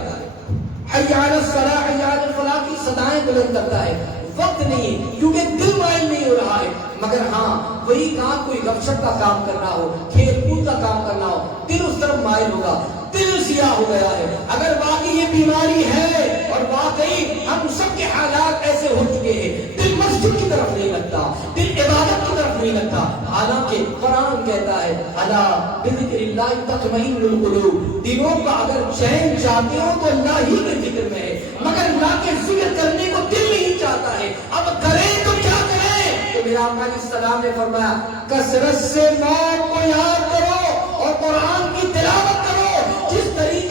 حی علی الصلاۃ حی علی الفلاح کی صدائیں بلند کرتا ہے. وقت نہیں ہے کیونکہ دل مائل نہیں ہو رہا ہے. مگر ہاں, وہی کام کوئی گپ شپ کا کام کرنا ہو, کھیل کود کا کام کرنا ہو, دل اس طرف مائل ہوگا. دل سیاہ ہو گیا ہے. اگر واقعی یہ بیماری ہے اور واقعی ہم سب کے حالات ایسے ہو چکے ہیں, دل مسجد کی طرف نہیں لگتا, دل عبادت کی طرف نہیں لگتا. حالانکہ قرآن کہتا ہے, الا بذکر اللہ تطمئن القلوب, دلوں کا اگر چین چاہتے ہو تو اللہ ہی کے ذکر میں ہے, مگر اللہ کے ذکر کرنے کو دل نہیں چاہتا ہے. اب کریں تو کیا کریں؟ تو میرا آقا علیہ السلام نے فرمایا, کثرت سے موت کو یاد کرو اور قرآن کی تلاوت کرو. جس طریقے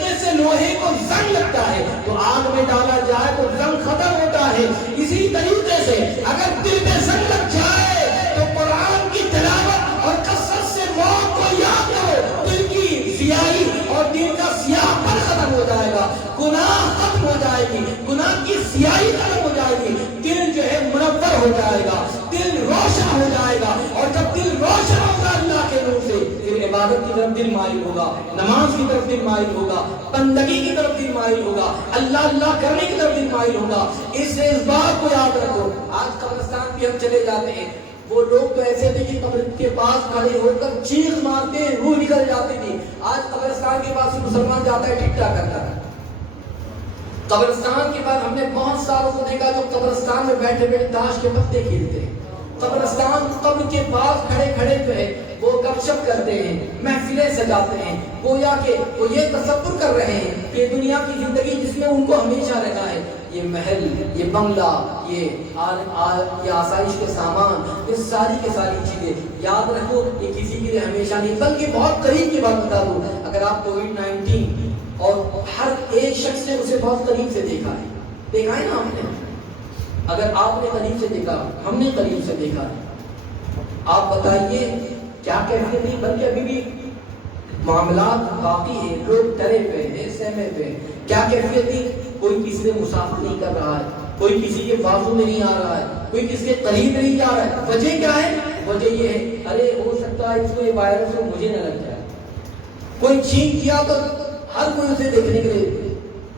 لوہے کو زنگ لگتا ہے تو آگ میں ڈالا جائے تو زنگ ختم ہوتا ہے. اسی طریقے سے اگر دل میں زنگ لگ جائے تو قرآن کی تلاوت اور کثرت سے موت کو یاد کرو, دل کی سیاہی اور دل کا سیاہ پن ختم ہو جائے گا, گناہ ختم ہو جائے گی, گناہ کی سیاہی ختم ہو جائے گی, دل جو ہے منور ہو جائے گا, دل روشن ہو جائے گا. اور جب دل روشن ہوگا اللہ کے نور سے, پھر عبادت کی طرف دل مائل ہوگا, نماز کی طرف دل مائل ہوگا, بندگی کی طرف دل مائل ہوگا, اللہ کرنے کی طرف دل مائل ہوگا. اس بات کو یاد رکھو. آج قبرستان بھی ہم چلے جاتے ہیں, وہ لوگ تو ایسے تھے کہ قبر کے پاس کھڑے ہو کر چیخ مارتے ہیں, روح نکل جاتی تھی. آج قبرستان کے پاس مسلمان جاتا ہے ٹھیک ٹھاک کرتا ہے. قبرستان کے بعد ہم نے بہت ساروں کو دیکھا جو قبرستان میں بیٹھے بیٹھے تاش کے پتے کھیلتے ہیں. قبرستان قبر کے پاس کھڑے کھڑے جو ہے وہ گپ شپ کرتے ہیں, محفلیں سجاتے ہیں, گویا کہ وہ یہ تصور کر رہے ہیں کہ دنیا کی زندگی جس میں ان کو ہمیشہ رہنا ہے, یہ محل, یہ بنگلہ, یہ آسائش کے سامان, یہ ساری کی ساری چیزیں یاد رکھو یہ کسی کے لیے ہمیشہ نہیں. بلکہ بہت قریب کی بات بتا دوں, اگر آپ کووڈ-19 اور ہر ایک شخص نے اسے بہت قریب سے دیکھا ہے نا ہم نے, اگر آپ نے قریب سے دیکھا, ہم نے قریب سے دیکھا ہے, آپ بتائیے کیا کیفیت تھی. بلکہ ابھی بھی معاملات باقی ہیں, لوگ ڈرے پہ ہیں, سہمے پہ. کیا کیفیت تھی؟ کوئی کسی سے مسافر نہیں کر رہا ہے, کوئی کسی کے بازو میں نہیں آ رہا ہے, کوئی کسی کے قریب نہیں جا رہا ہے. وجہ کیا ہے؟ وجہ یہ ہے ارے ہو سکتا ہے اس کو یہ وائرس ہو, مجھے نہ لگ جائے. کوئی چھینک کیا تو ہر کوئی اسے دیکھنے کے لیے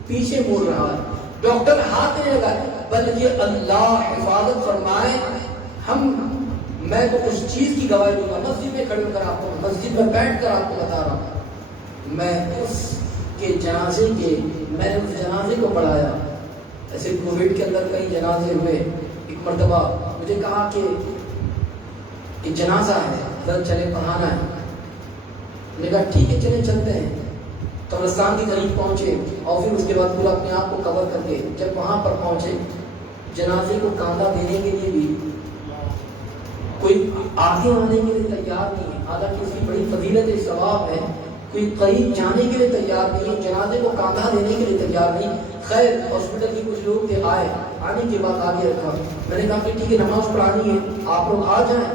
پیچھے مڑ رہا ہے, ڈاکٹر ہاتھ نہیں لگا. بلکہ اللہ حفاظت فرمائے. میں تو اس چیز کی گواہی دوں گا, مسجد میں کھڑے ہو کر آپ کو, مسجد میں بیٹھ کر آپ کو بتا رہا ہوں, میں اس کے جنازے میں نے اس جنازے کو پڑھایا. ایسے کووڈ کے اندر کئی جنازے ہوئے. ایک مرتبہ مجھے کہا کہ ایک جنازہ ہے, ذرا چلے پڑھانا ہے. میں نے کہا ٹھیک ہے چلے چلتے ہیں. قبرستان کے قریب پہنچے اور پھر اس کے بعد پورا اپنے آپ کو کور کر کے جب وہاں پر پہنچے, جنازے کو کاندھا دینے کے لیے بھی کوئی آگے آنے کے لیے تیار نہیں ہے. حالانکہ اس کی بڑی فضیلت ثواب ہے, کوئی قریب جانے کے لیے تیار نہیں ہے, جنازے کو کاندھا دینے کے لیے تیار نہیں. خیر ہاسپٹل کے کچھ لوگ تھے, آنے کے بعد آگے رکھا. میں نے کہا کہ ٹھیک ہے نماز پڑھانی ہے, آپ لوگ آ جائیں.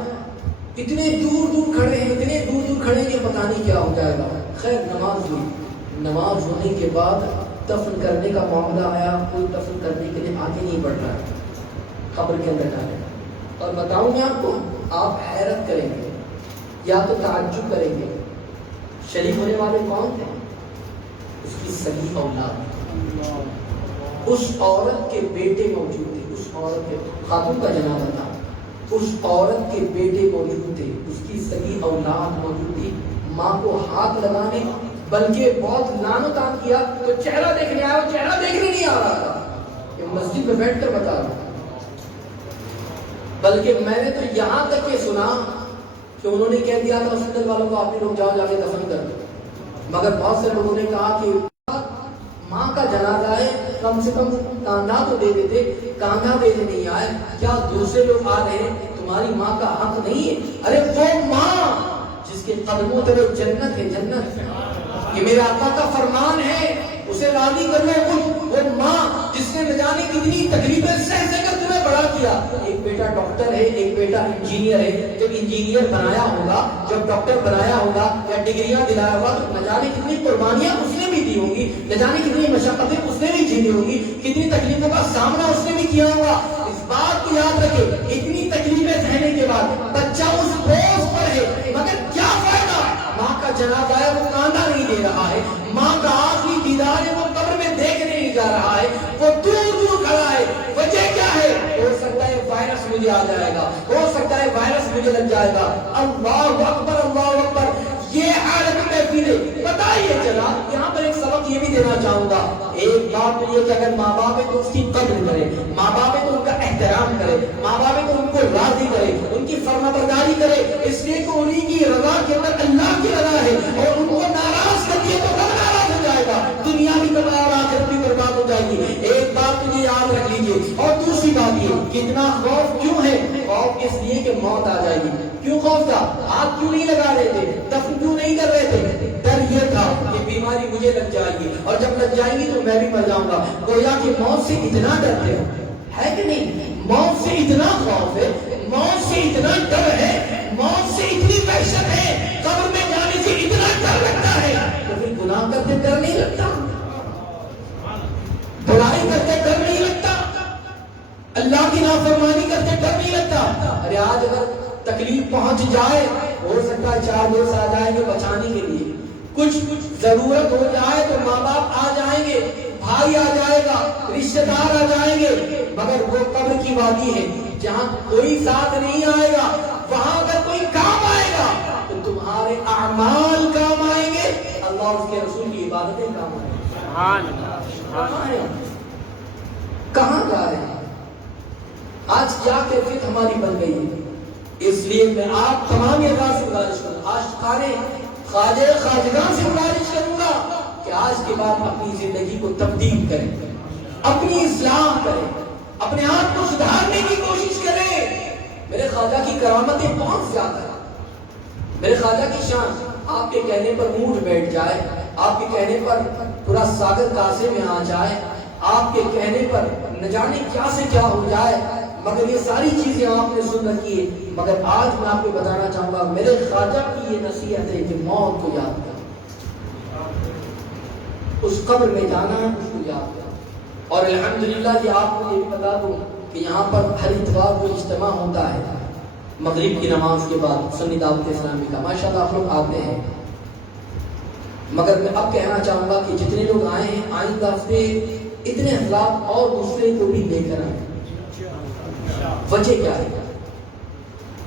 اتنے دور دور کھڑے ہیں, اتنے دور دور کھڑے ہیں کہ پتہ نہیں کیا ہو جائے گا. خیر نماز ہوئی. نماز ہونے کے بعد دفن کرنے کا معاملہ آیا. کوئی دفن کرنے کے لیے آگے نہیں بڑھ رہا ہے, قبر کے اندر ڈالے. اور بتاؤں میں آپ کو, آپ حیرت کریں گے یا تو تعجب کریں گے. شریک ہونے والے کون تھے؟ اس کی سگی اولاد, اس عورت کے بیٹے موجود تھے. اس عورت کے خاتون کا جنازہ تھا, اس عورت کے بیٹے موجود تھے, اس کی سگی اولاد موجود تھی. ماں کو ہاتھ لگانے بلکہ بہت لان و تان کیا تو چہرہ دیکھنے آیا, وہ چہرہ دیکھنے نہیں آ رہا تھا. یہ مسجد میں بیٹھ کر بتا رہا ہوں. بلکہ میں نے تو یہاں تک یہ سنا کہ انہوں نے کہہ دیا تھا ہاسپٹل والوں کو, آپ لوگ جاؤ جا کے دفن کر دو. مگر بہت سے لوگوں نے کہا کہ ماں کا جنازہ ہے, کم سے کم کاندھا تو دے دیتے, کاندھا دینے نہیں آئے. کیا دوسرے لوگ آ رہے ہیں, تمہاری ماں کا حق نہیں ہے؟ ارے وہ ماں جس کے قدموں پہ جنت ہے, جنت یہ میرے آقا کا فرمان ہے, اسے راضی کر لو. وہ ماں جس نے نہ جانے کتنی تکلیفیں سہ کر تمہیں بڑا کیا. ایک بیٹا ڈاکٹر ہے, ایک بیٹا انجینئر ہے. جب انجینئر بنایا ہوگا, جب ڈاکٹر بنایا ہوگا یا ڈگریاں دلایا ہوگا تو نہ جانے کتنی قربانیاں اس نے بھی دی ہوں گی, نہ جانے کتنی مشقتیں اس نے بھی جھیلی ہوں گی, کتنی تکلیفوں کا سامنا اس نے بھی کیا ہوگا. اس بات کو یاد رکھے, اتنی تکلیفیں سہنے کے بعد بچہ اس بوجھ پر ہے, مگر کیا فائدہ؟ ماں کا جنازہ ہے, وہ کاندھا نہیں دے رہا ہے. ماں کا آخری دیدار ہے, وہ قبر میں دیکھنے نہیں جا رہا ہے, وہ دور دور کھڑا ہے. وجہ کیا ہے؟ ہو سکتا ہے وائرس مجھے آ جائے گا, ہو سکتا ہے وائرس مجھے لگ جائے گا. اللہ اکبر, اللہ اکبر. یہ حالت محفل ہے. بتائیے چلا یہاں پر ایک سبق یہ بھی دینا چاہوں گا. ایک بات تو یہ کہ اگر ماں باپ ہے تو اس کی قدر کرے, ماں باپ ہے تو ان کا احترام کرے, ماں باپ ہے تو ان کو راضی کرے, ان کی فرمانبرداری کرے, اس لیے کہ انہیں کی رضا کے اندر اللہ کی رضا ہے. اور ان کو ناراض کر دیے تو رب ناراض ہو جائے گا, دنیا بھی برباد اور آخرت بھی برباد ہو جائے گی. ایک بات مجھے یاد رکھ لیجیے. اور دوسری بات یہ کہ اتنا خوف کیوں ہے؟ خوف اس لیے کہ موت آ جائے گی. کیوں خوف تھا؟ ہاتھ کیوں نہیں لگا رہے تھے, دفن کیوں نہیں کر رہے تھے؟ ڈر یہ تھا کہ بیماری مجھے یہ لگ جائے گی، اور جب لگ جائیں گی تو میں بھی مر جاؤں گا۔ گویا کہ موت سے اتنا ڈرتے ہو، ہے کہ نہیں؟ موت سے اتنا خوف ہے، موت سے اتنا ڈر ہے، موت سے اتنی وحشت ہے، قبر میں جانے سے اتنا ڈر لگتا ہے، تو پھر گناہ کرتے ڈر نہیں لگتا، برائی کرتے ڈر نہیں لگتا، اللہ کی نافرمانی کرتے ڈر نہیں لگتا؟ ارے آج اگر تکلیف پہنچ جائے، ہو سکتا ہے 4 دوست آ جائیں گے بچانے کے لیے، کچھ ضرورت ہو جائے تو ماں باپ آ جائیں گے، بھائی آ جائے گا، رشتہ دار آ جائیں گے، مگر وہ قبر کی وادی ہے جہاں کوئی ساتھ نہیں آئے گا، وہاں اگر کوئی کام آئے گا تو تمہارے اعمال کام آئیں گے، اللہ اور اس کے رسول کی عبادتیں کام آئیں گے۔ کہاں جا رہے ہیں؟ آج کیا کیفیت ہماری بن گئی ہے؟ اس لیے میں آپ تمام اعزاز سے گزارش کروں گا، عاشقان خواجہ خواجگاں سے گزارش کروں گا کہ آج کے بعد اپنی زندگی کو تبدیل کریں، اپنی اصلاح کریں، اپنے آپ کو سدھارنے کی کوشش کریں۔ میرے خواجہ کی کرامتیں بہت زیادہ ہیں، میرے خواجہ کی شان آپ کے کہنے پر اونٹ بیٹھ جائے، آپ کے کہنے پر پورا ساگر کاسے میں آ جائے، آپ کے کہنے پر نہ جانے کیا سے کیا ہو جائے، مگر یہ ساری چیزیں آپ نے سن رکھی ہے۔ مگر آج میں آپ کو بتانا چاہوں گا، میرے خواجہ کی یہ نصیحت ہے کہ موت کو یاد کرو، اس قبر میں جانا ہے، اس کو یاد کرو۔ اور الحمدللہ یہ آپ کو یہ بھی بتا دوں کہ یہاں پر ہر اتوار کو اجتماع ہوتا ہے مغرب کی نماز کے بعد، سنی دعوت اسلامی کا، ماشاءاللہ آپ لوگ آتے ہیں، مگر میں اب کہنا چاہوں گا کہ جتنے لوگ آئے ہیں آئندہ ہفتے اتنے حضرات اور دوسرے کو بھی لے کر آئیں۔ وجہ کیا ہے؟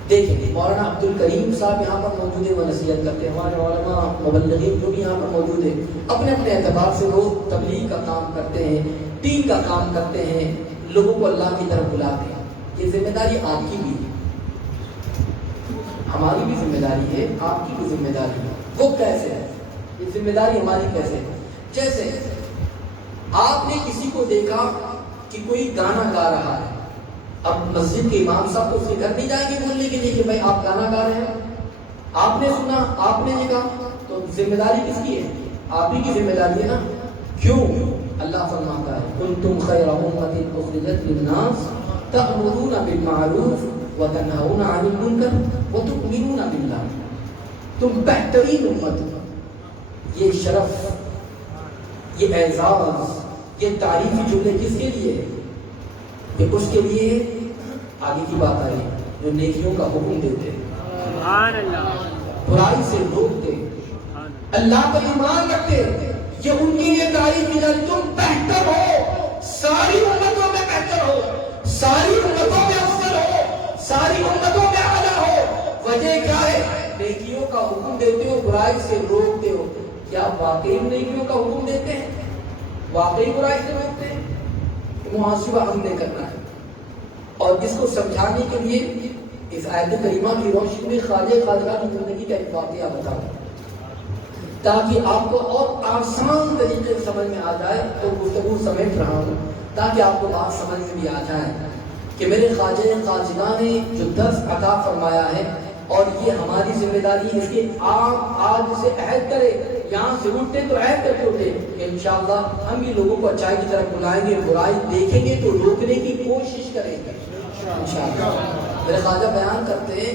دیکھیں، مولانا عبد الکریم صاحب یہاں پر موجود ہیں، وہ نصیحت کرتے ہیں، ہمارے علماء مبلغین جو بھی یہاں پر موجود ہیں، اپنے اپنے اعتبار سے لوگ تبلیغ کا کام کرتے ہیں، دین کا کام کرتے ہیں، لوگوں کو اللہ کی طرف بلاتے ہیں۔ یہ ذمہ داری آپ کی بھی ہے، ہماری بھی ذمہ داری ہے، آپ کی بھی ذمہ داری ہے۔ وہ کیسے ہے؟ یہ ذمہ داری ہماری کیسے ہے؟ جیسے آپ نے کسی کو دیکھا کہ کوئی گانا گا رہا ہے، اب مسجد کے امام صاحب تو اس کے گھر نہیں جائیں گے بولنے کے لیے کہ بھائی آپ گانا گا رہے ہیں، آپ نے سنا، آپ نے دیکھا، تو ذمہ داری کس کی ہے؟ آپ ہی کی ذمہ داری ہے نا۔ کیوں؟ اللہ فرماتا ہے کنتم خیر امۃ اخرجت للناس تأمرون بالمعروف وتنہون عن المنکر وتؤمنون باللہ، تم بہترین امت ہو۔ یہ شرف، یہ اعزاز، یہ تعریفی جملے کس کے لیے ہے؟ یہ اس کے لیے آگے کی بات آئی جو نیکیوں کا حکم دیتے، برائی سے روکتے، اللہ پر ایمان رکھتے، یہ ان کی یہ تعریف کی جاتی، تم بہتر ہو، ساری امتوں میں بہتر ہو، ساری امتوں میں افضل ہو، ساری امتوں میں اعلیٰ ہو۔ وجہ کیا ہے؟ نیکیوں کا حکم دیتے ہو، برائی سے روکتے ہو۔ کیا واقعی نیکیوں کا حکم دیتے ہیں؟ واقعی برائی سے روکتے ہیں؟ محاسبہ ہم نے کرنا ہے، اور اس کو سمجھانے کے لیے اس آیت کریمہ کی روشنی میں خواجہ خواجہ کی زندگی کا ایک واقعہ بتاؤں تاکہ آپ کو اور آسان طریقے سے سمجھ میں آ جائے۔ تو گفتگو سمیٹ رہا ہوں تاکہ آپ کو بات سمجھ میں بھی آ جائے کہ میرے خواجہ خواجہ نے جو درس عطا فرمایا ہے، اور یہ ہماری ذمہ داری ہے اس کے آپ آج سے عہد کرے، یہاں سے اٹھتے تو عہد کر کے اٹھے کہ انشاءاللہ ہم بھی لوگوں کو اچائی کی طرف بلائیں گے، برائی دیکھیں گے تو روکنے کی کوشش کریں گے انشاءاللہ۔ میرے خواجہ بیان کرتے ہیں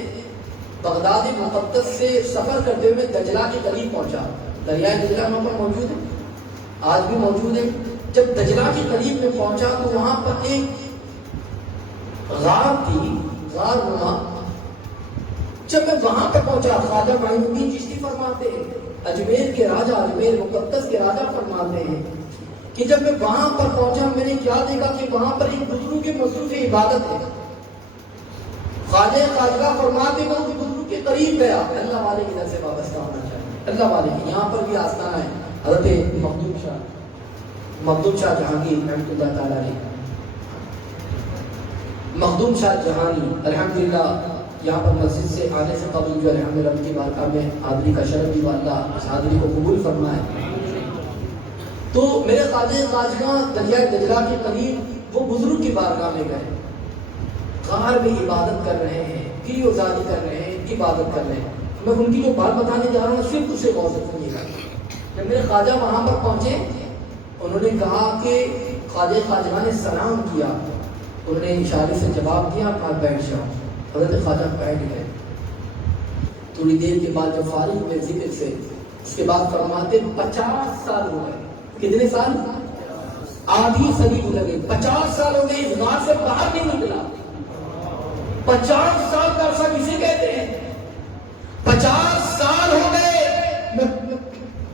بغداد مقدس سے سفر کرتے ہوئے دجلہ کے قریب پہنچا، دریائے دجلہ وہاں پر موجود ہے، آج بھی موجود ہے۔ جب دجلہ کے قریب میں پہنچا تو وہاں پر ایک غار تھی، غار نما۔ جب میں وہاں پر پہنچا، خواجہ معین الدین چشتی فرماتے ہیں، اجمیر کے راجہ، اجمیر مقدس کے راجہ فرماتے ہیں کہ جب میں وہاں پر پہنچا میں نے کیا دیکھا کہ وہاں پر ایک بزرگ کے مصروف عبادت ہے۔ خواجہ خواجہ فرماتے ہیں اس بزرگ کے قریب گیا، اللہ والے کی طرف سے وابستہ ہونا چاہیے، اللہ والے کی۔ یہاں پر بھی آستانہ ہے حضرت مخدوم شاہ جہانگیر رحمۃ اللہ تعالیٰ علیہ، مخدوم شاہ جہانی الحمدللہ یہاں پر مسجد سے آنے سے قبل جو الحمدللہ ان کی بارگاہ میں حاضری کا شرف بھی اللہ اس حاضری کو قبول فرمائے۔ تو میرے خواجہ خواجہ دریائے دجلہ کے قریب وہ بزرگ کی بارگاہ میں گئے، غار میں عبادت کر رہے ہیں، گری وزاری کر رہے ہیں، عبادت کر رہے ہیں۔ میں ان کی جو بات بتانے جا رہا ہوں صرف اسے غور سے سنیے گا۔ جب میرے خواجہ وہاں پر پہنچے، انہوں نے کہا کہ خواجہ خواجہ نے سلام کیا، انہوں نے اشارے سے جواب دیا، کہا بیٹھ جاؤ۔ حضرت خواجہ بیٹھ گئے۔ تھوڑی دیر کے بعد جو فارغ ہوئے ذکر سے، اس کے بعد فرماتے 50 سال ہو گئے۔ کتنے سال؟ آدھی صدی گزر گئی، 50 سال ہو گئے، اس غار سے باہر نہیں نکلا۔ 50 سال کا عرصہ کسے کہتے ہیں؟ 50 سال ہو گئے میں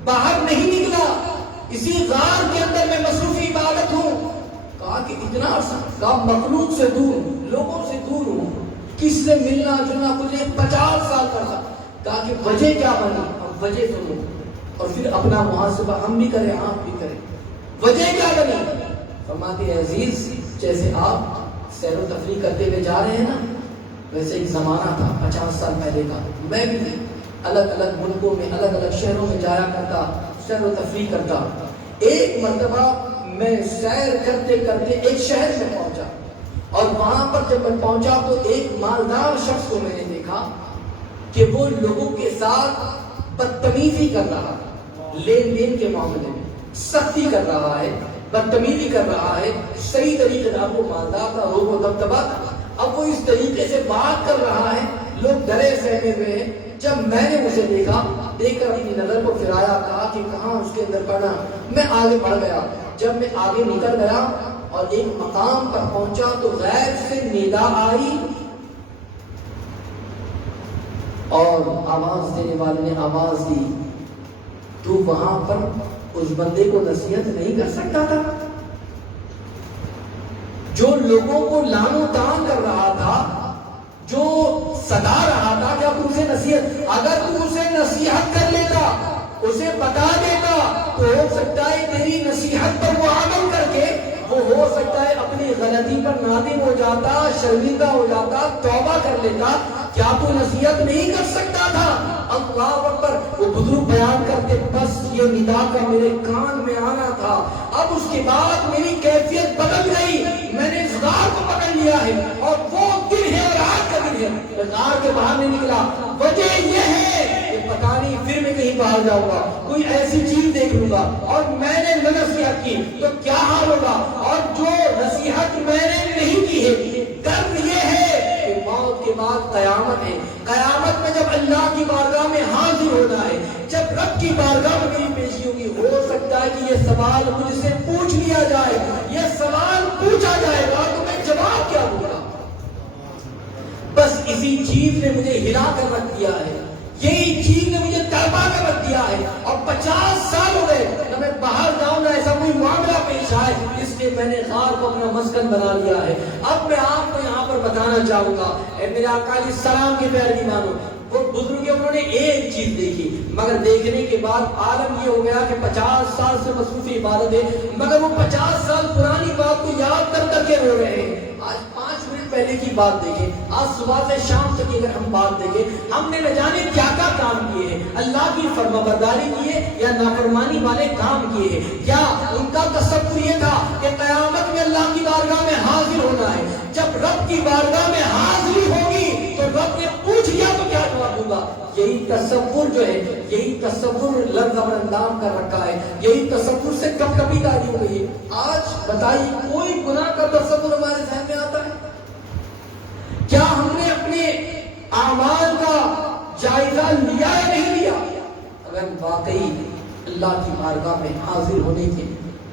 باہر نہیں نکلا، اسی غار کے اندر میں مصروف عبادت ہوں۔ کہا کہ اتنا عرصہ؟ کہا مخلوق سے دور، لوگوں سے دور ہوں، کس سے ملنا جلنا کچھ نہیں، 50 سال کا عرصہ۔ کہا کہ وجہ کیا بنی؟ اب وجہ سنو اور پھر اپنا محاسبہ ہم بھی کریں، آپ بھی کریں۔ وجہ کیا بنی؟ فرماتے ہیں عزیز، جیسے آپ سیر و تفریح کرتے ہوئے جا رہے ہیں نا، ویسے ایک زمانہ تھا 50 سال پہلے کا، میں بھی الگ الگ ملکوں میں الگ الگ شہروں میں جایا کرتا، سیر و تفریح کرتا۔ ایک مرتبہ میں سیر کرتے کرتے ایک شہر میں پہنچا، اور وہاں پر جب میں پہنچا تو ایک مالدار شخص کو میں نے دیکھا کہ وہ لوگوں کے ساتھ بدتمیزی کر رہا ہے، لین دین کے معاملے میں سختی کر رہا ہے، بدتمیزی کر رہا ہے۔ صحیح طریقے سے وہ مالدار تھا، روب و دبدبا تھا، اب وہ اس طریقے سے بات کر رہا ہے، لوگ ڈرے سہمے ہوئے ہیں۔ جب میں نے اسے دیکھا، دیکھ کر اپنی نظر کو پھرایا، کہا کہ کہاں اس کے اندر پڑنا، میں آگے بڑھ گیا۔ جب میں آگے نکل گیا اور ایک مقام پر پہنچا تو غیب سے ندا آئی، اور آواز دینے والے نے آواز دی، تو وہاں پر اس بندے کو نصیحت نہیں کر سکتا تھا جو لوگوں کو لعن و طعن کر رہا تھا، جو ستا رہا تھا؟ کیا تو اسے نصیحت، اگر تو اسے نصیحت کر لیتا، اسے بتا دیتا، تو ہو سکتا ہے تیری نصیحت پر وہ عمل کر کے وہ ہو سکتا ہے اپنی غلطی پر نادم ہو جاتا، شرمندہ ہو جاتا، توبہ کر لیتا۔ کیا تو نصیحت نہیں کر سکتا تھا؟ اللہ اکبر۔ وہ بزرگ بیان کرتے، بس یہ ندا کا میرے کان میں آنا تھا، اب اس کے بعد میری کیفیت بدل گئی، میں نے اس غار کو پکڑ لیا ہے، اور وہ دن ہے اور آج کا دن ہے میں غار کے باہر نہیں نکلا۔ وجہ یہ ہے کہ پتا نہیں پھر میں کہیں باہر جاؤں گا، کوئی ایسی چیز دیکھ لوں گا، اور میں نے نہ نصیحت کی تو کیا حال ہوگا، اور جو نصیحت میں نے نہیں کی ہے، درد یہ ہے کہ موت کے بعد قیامت ہے۔ قیامت میں جب اللہ کی بارگاہ میں حاضر ہونا ہے، جب رب کی بارگاہ میں میری پیشی ہوگی، ہو سکتا ہے کہ یہ سوال مجھ سے پوچھ لیا جائے، یہ سوال پوچھا جائے گا تو میں جواب کیا دوں گا؟ بس اسی چیز نے مجھے ہلا کر رکھ دیا ہے، یہی چیز نے مجھے تڑپا کر رکھ دیا ہے، اور 50 سال ہو گئے نہ میں باہر جاؤں نہ ایسا کوئی معاملہ پیش آئے، اس لیے میں نے غار کو اپنا مسکن بنا لیا ہے۔ اب میں آپ کو یہاں پر بتانا چاہوں گا، اے میرے آقا علیہ السلام کے پیارے مانو، وہ بزرگ انہوں نے ایک چیز دیکھی، مگر دیکھنے کے بعد عالم یہ ہو گیا کہ 50 سال سے مصروف عبادت ہے، مگر وہ 50 سال پرانی بات کو یاد کر کر کے رو رہے ہیں۔ آج 5 منٹ پہلے کی بات دیکھیں، آج صبح سے شام تک اگر ہم بات دیکھیں، ہم نے نہ جانے کیا کیا کام کیے ہیں، اللہ کی فرمانبرداری کی ہے یا نافرمانی والے کام کیے ہیں۔ کیا ان کا تصور یہ تھا کہ قیامت میں اللہ کی بارگاہ میں حاضر ہونا ہے، جب رب کی بارگاہ میں حاضری ہوگی تو رب نے پوچھ لیا تو کیا جواب دوں گا؟ یہی تصور جو ہے، یہی تصور لفظ اور اندام کر رکھا ہے، یہی تصور سے کب کبھی داری ہو گئی ہے۔ آج بتائیے کوئی گناہ کا تصور ہمارے ذہن میں آتا ہے؟ کیا ہم نے اپنے اعمال کا جائزہ لیا یا نہیں لیا؟ اگر واقعی اللہ کی بارگاہ میں حاضر ہونے کے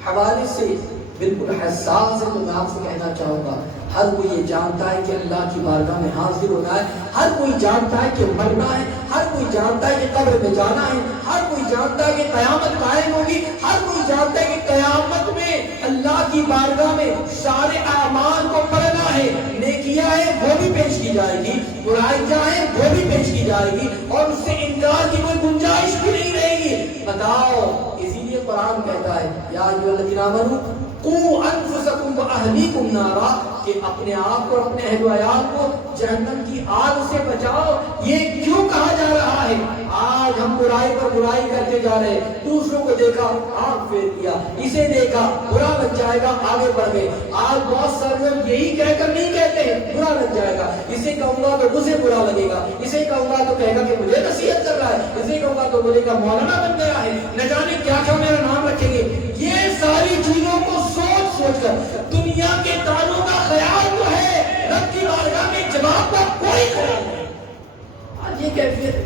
حوالے سے بالکل حساس ہے تو میں آپ سے کہنا چاہوں گا، ہر کوئی یہ جانتا ہے کہ اللہ کی بارگاہ میں حاضر ہونا ہے، ہر کوئی جانتا ہے کہ مرنا ہے، ہر کوئی جانتا ہے کہ قبر میں جانا ہے، ہر کوئی جانتا ہے کہ قیامت قائم ہوگی، ہر کوئی جانتا ہے کہ قیامت میں اللہ کی بارگاہ میں سارے اعمال کو پڑھنا ہے، نیکیاں ہیں وہ بھی پیش کی جائے گی، برائیاں ہیں وہ بھی پیش کی جائے گی، اور اس سے انکار کی کوئی گنجائش بھی نہیں رہے گی۔ بتاؤ، اسی لیے قرآن کہتا ہے یا ایھا الذین آمنوا قوا انفسکم واہلیکم نارا، کہ اپنے آپ کو اپنے اہل و عیال کو جہنم کی آگ سے بچاؤ، یہ کیوں کہا جا رہا ہے؟ آج ہم برائی پر برائی کرتے جا رہے ہیں، دوسروں کو دیکھا آگ پھیر دیا، اسے دیکھا برا لگ جائے گا آگے بڑھ گئے۔ آج بہت سارے لوگ یہی کہہ کر نہیں کہتے ہیں برا لگ جائے گا، اسے کہوں گا تو اسے برا لگے گا، اسے کہوں گا تو کہے گا کہ مجھے نصیحت کر رہا ہے، اسے کہوں گا تو بولے گا مولانا بن گیا ہے، نہ جانے کیا کیا میرا نام رکھیں گے۔ یہ ساری چیزوں کو سوچ سوچ کر دنیا کے تانوں کا خیال تو ہے، رب کی بارگاہ میں جواب کا کوئی خیال نہیں۔ آج یہ کیفیت ہے،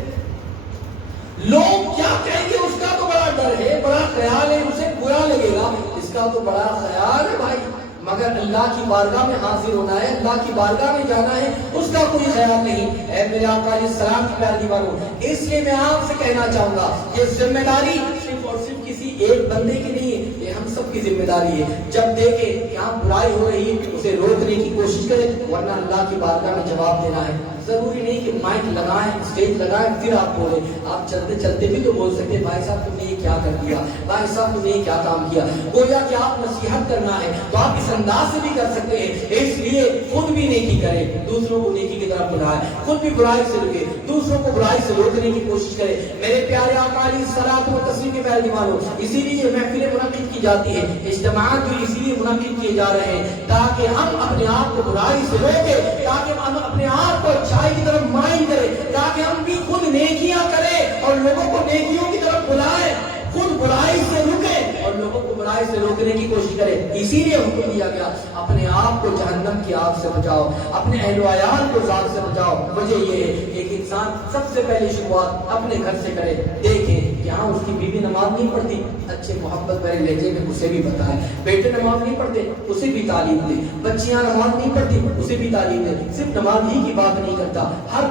لوگ کیا کہیں گے اس کا تو بڑا ڈر ہے، بڑا خیال ہے، اسے برا لگے گا، اس کا تو بڑا خیال ہے بھائی، مگر اللہ کی بارگاہ میں حاضر ہونا ہے، اللہ کی بارگاہ میں جانا ہے، اس کا کوئی خیال نہیں۔ اے میرے آقا علیہ السلام کی پیاری دیوانوں، اس لیے میں آپ سے کہنا چاہوں گا یہ ذمہ داری صرف اور صرف کسی ایک بندے کی نہیں ہے، یہ ہم سب کی ذمہ داری ہے۔ جب دیکھیں کہ یہاں برائی ہو رہی ہے اسے روکنے کی کوشش کریں، ورنہ اللہ کی بارگاہ میں جواب دینا ہے۔ ضروری نہیں کہ مائک لگائیں، اسٹیج لگائیں پھر آپ بولیں، آپ چلتے چلتے بھی تو بول سکتے ہیں بھائی صاحب تم نے یہ کیا کر دیا، بھائی صاحب تم نے یہ کیا کام کیا۔ گویا کہ آپ نصیحت کرنا ہے تو آپ اس انداز سے بھی کر سکتے ہیں، اس لیے خود بھی نیکی کریں، دوسروں کو نیکی کی طرف بلائیں، خود بھی برائی سے رکے، دوسروں کو برائی سے روکنے کی کوشش کریں۔ میرے پیارے آقا علیہ الصلوۃ والتسلیم کے پیارے دیوانوں، اسی لیے محفلیں منعقد کی جاتی ہے، اجتماعات بھی اسی لیے منعقد کیے جا رہے ہیں تاکہ ہم اپنے آپ کو برائی سے روکیں، تاکہ ہم اپنے آپ کو اچھائی کی طرف مائل کریں، تاکہ ہم بھی خود نیکیاں کریں اور لوگوں کو نیکیوں کی طرف بلائیں، خود برائی سے رکیں اور لوگوں کو برائی سے روکنے کی کوشش کریں۔ اسی لیے حکم دیا گیا اپنے آپ کو جہنم کی آگ سے بچاؤ، اپنے اہل و عیال کو عذاب سے بچاؤ۔ وجہ یہ ہے کہ ایک انسان سب سے پہلے شروعات اپنے گھر سے کرے۔ دیکھیں یہاں اس کی بیوی نماز نہیں پڑھتی، اچھے محبت بھرے لہجے میں اسے بھی بتائے، بیٹے نماز نہیں پڑھتے اسے بھی تعلیم دے، بچیاں نماز نہیں پڑھتی اسے بھی تعلیم دے، صرف نماز ہی کی بات نہیں کرتا، ہر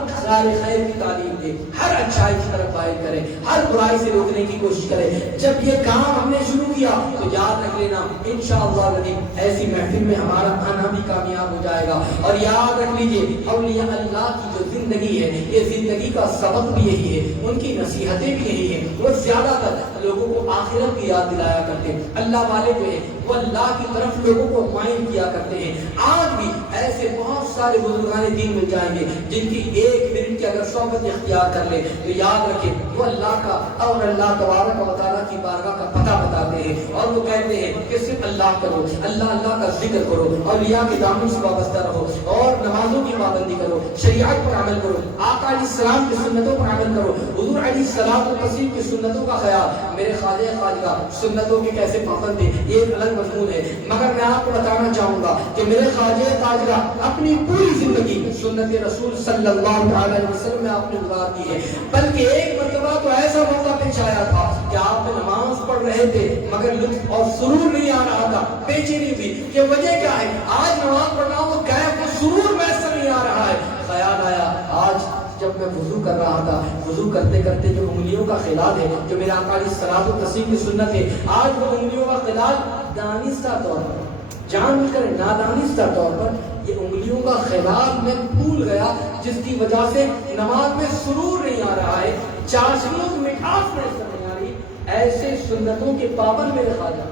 خیر کی تعلیم دے، ہر اچھائی کی طرف قائل کرے، ہر برائی سے روکنے کی کوشش کرے۔ جب یہ کام ہم نے شروع کیا تو یاد رکھ لینا انشاءاللہ العظیم ایسی محفل میں ہمارا آنا بھی کامیاب ہو جائے گا۔ اور یاد رکھ لیجئے اولیاء اللہ کی جو زندگی ہے یہ زندگی کا سبق بھی یہی ہے، ان کی نصیحتیں بھی یہی ہیں، وہ زیادہ تر لوگوں کو آخرت کی یاد دلایا کرتے ہیں۔ اللہ والے جو ہیں وہ اللہ کی طرف لوگوں کو مائل کیا کرتے ہیں۔ آج بھی ایسے بہت سارے بزرگان دین مل جائیں گے جن کی ایک منٹ کی اگر صحبت اختیار کر لے تو یاد رکھے وہ اللہ کا اور اللہ تبارک و تعالیٰ کی بارگاہ کا پتہ بتاتے ہیں، اور وہ کہتے ہیں کہ صرف اللہ کرو، اللہ کا ذکر کرو، اولیاء کے دامن سے وابستہ رہو، اور نمازوں کی پابندی کرو، شریعت پر عمل کرو، آقا علیہ السلام کی سنتوں پر عمل کرو، حضور علیہ السلام کی سنتوں کا خیال۔ میرے خواجہ خواجہ سنتوں کے کیسے پابند تھے یہ ایک الگ مضمون ہے، مگر میں آپ کو بتانا چاہوں گا کہ میرے خواجہ خواجہ اپنی پوری زندگی سنت رسول صلی اللہ علیہ وسلم میں آپ نے گزار دی ہے۔ بلکہ ایک مرتبہ تو ایسا موقع پیش آیا تھا کہ آپ نماز پڑھ رہے تھے مگر لطف اور سرور نہیں آ رہا تھا، بے چینی تھی کہ وجہ کیا ہے، آج نماز پڑھ رہا ہوں تو کیف و سرور میسر نہیں آ رہا ہے۔ خیال آیا آج جب میں وضو کر رہا تھا، وضو کرتے کرتے جو انگلیوں کا خلال ہے جو میرے آقا علیہ الصلوۃ والتسلیم کی سنت ہے، آج وہ انگلیوں کا خلال دانستہ طور پر، جان کر نادانستہ طور پر یہ انگلیوں کا خلال میں بھول گیا، جس کی وجہ سے نماز میں سرور نہیں آ رہا ہے، چاشنیوں کی مٹھاس میسر نہیں آ رہی۔ ایسے سنتوں کے پابند میرے خواجہ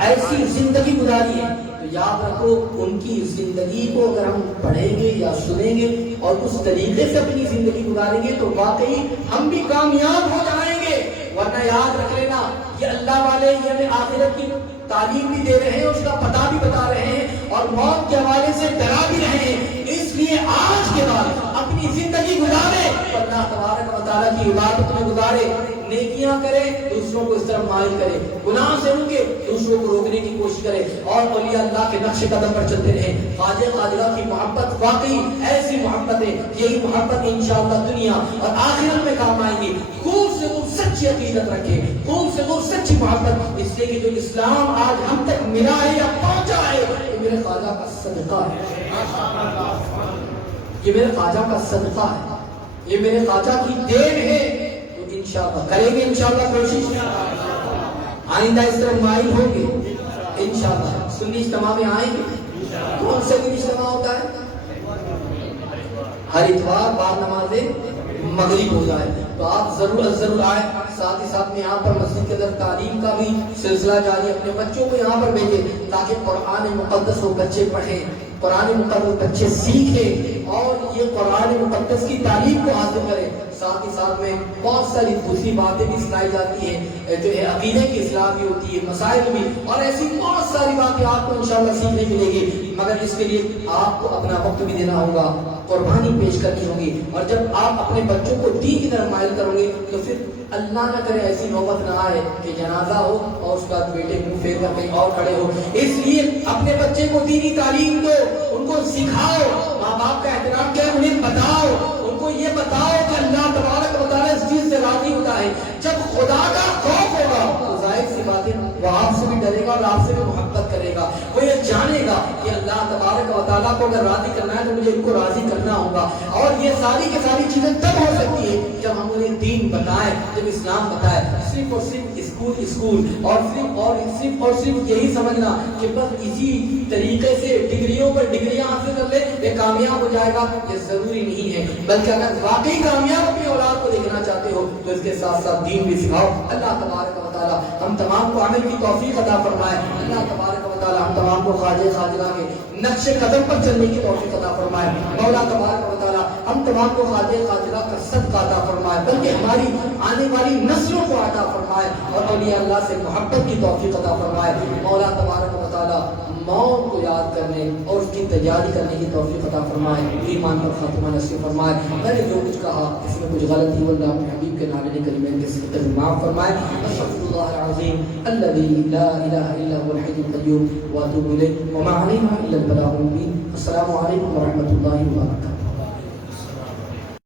ایسی زندگی گزاری ہے تو یاد رکھو ان کی زندگی کو اگر ہم پڑھیں گے یا سنیں گے اور اس طریقے سے اپنی زندگی گزاریں گے تو واقعی ہم بھی کامیاب ہو جائیں گے۔ ورنہ یاد رکھ لینا یہ اللہ والے یہ ہمیں آخرت کی تعلیم بھی دے رہے ہیں، اس کا پتہ بھی بتا رہے ہیں اور موت کے حوالے سے ڈرا بھی رہے ہیں۔ اس لیے آج کے بعد اپنی زندگی گزارے، اللہ تبارک و تعالیٰ کی عبادت میں گزارے، نیکیاں کرے، دوسروں کو اس طرف مائل کرے، گناہ سے رکے، دوسروں کو روکنے کی کوشش کرے اور اولیاء اللہ کے نقش قدم پر چلتے رہے۔ خواجہ خواجہ کی محبت واقعی ایسی محبت ہے، یہی محبت انشاءاللہ دنیا اور آخرت میں کام آئے گی۔ خوب سے خوب سچی عقیدت رکھے، خوب سے خوب سچی محبت، اس لیے کہ جو اسلام آج ہم تک ملا ہے یا پہنچا ہے یہ میرے خواجہ کا صدقہ ہے، یہ میرے خواجہ کا صدقہ ہے، یہ میرے خواجہ کی دین ہے۔ انشاءاللہ کریں گے انشاءاللہ کوشش، آئندہ اس طرح مائل ہوں گے انشاءاللہ، سنی اجتماع میں آئیں گے۔ کون سے دن اجتماع ہوتا ہے؟ ہر اتوار بعد نماز مغرب ہو جائے. تو آپ ضرور آئیں. ساتھ ہی ساتھ میں یہاں پر مسجد کے اندر تعلیم کا بھی سلسلہ جاری. اپنے بچوں کو یہاں پر بھیجیں تاکہ قرآن مقدس کو بچے پڑھیں, قرآن مقدس بچے سیکھیں اور یہ قرآن مقدس کی تعلیم کو حاصل کریں. ساتھ ہی ساتھ میں بہت ساری دوسری باتیں بھی سنائی جاتی ہیں جو ہے عقیدے کی اصلاح بھی ہوتی ہے, مسائل بھی, اور ایسی بہت ساری باتیں آپ کو انشاءاللہ سیکھنے ملے گی. مگر اس کے لیے آپ کو اپنا وقت بھی دینا ہوگا, قربانی پیش کرنی ہوگی. اور جب آپ اپنے بچوں کو دین کی طرف مائل کرو گے تو پھر اللہ نہ کرے ایسی نوبت نہ آئے کہ جنازہ ہو اور اس کے بعد بیٹے منہ پھیر کر کہیں اور کھڑے ہو. اس لیے اپنے بچے کو دینی تعلیم دو, ان کو سکھاؤ, ماں باپ کا احترام کیا انہیں بتاؤ, ان کو یہ بتاؤ کہ اللہ تبارک و تعالیٰ اس چیز سے راضی ہوتا ہے. جب خدا کا خوف ہوگا تو ظاہر سی بات ہے وہ آپ سے بھی ڈرے گا اور آپ سے بھی محبت کرے گا. وہ یہ جانے گا کہ اللہ تبارک و تعالیٰ کو اگر راضی کرنا ہے تو مجھے ان کو راضی کرنا ہوگا. اور یہ ساری کی ساری چیزیں تب ہو سکتی ہے جب ہم انہیں دین بتائیں, جب اسلام بتائے. صرف اور صرف اسکول اور صرف یہی سمجھنا کہ بس اسی طریقے سے ڈگریوں پر ڈگریاں حاصل کر لے یہ کامیاب ہو جائے گا, یہ ضروری نہیں ہے. بلکہ اگر واقعی کامیاب اپنی اولاد کو دیکھنا چاہتے ہو تو اس کے ساتھ ساتھ دین بھی سکھاؤ. اللہ تبارک و تعالیٰ ہم تمام کو عمل کی توفیق عطا فرمائے. اللہ تبارک و تعالیٰ ہم تمام کو خواجہ خواجہ کے نقش قدم پر چلنے کی توفیق عطا فرمائے. مولا تبارک و تعالیٰ ہم تمام کو خواجہ خواجہ کا صدقہ عطا فرمائے, بلکہ ہماری آنے والی نسلوں کو عطا فرمائے اور اولیاء اللہ سے محبت کی توفیق عطا فرمائے. مولا تبارک و تعالیٰ موت کو یاد کرنے اور اس کی تجاری کرنے کی توفیق عطا فرمائے. ایمان پر خاتمہ نصیب فرمائے. میں نے جو کچھ کہا اس میں کچھ غلطی ہو اللہ اپنے حبیب کے نام کریمین کے صدقے میں معاف فرمائے. استغفر اللہ العظیم الذی لا الہ الا هو الحی القیوم واتوب الیہ وما علینا الا البلاغ المبین. السلام علیکم ورحمۃ اللہ وبرکاتہ.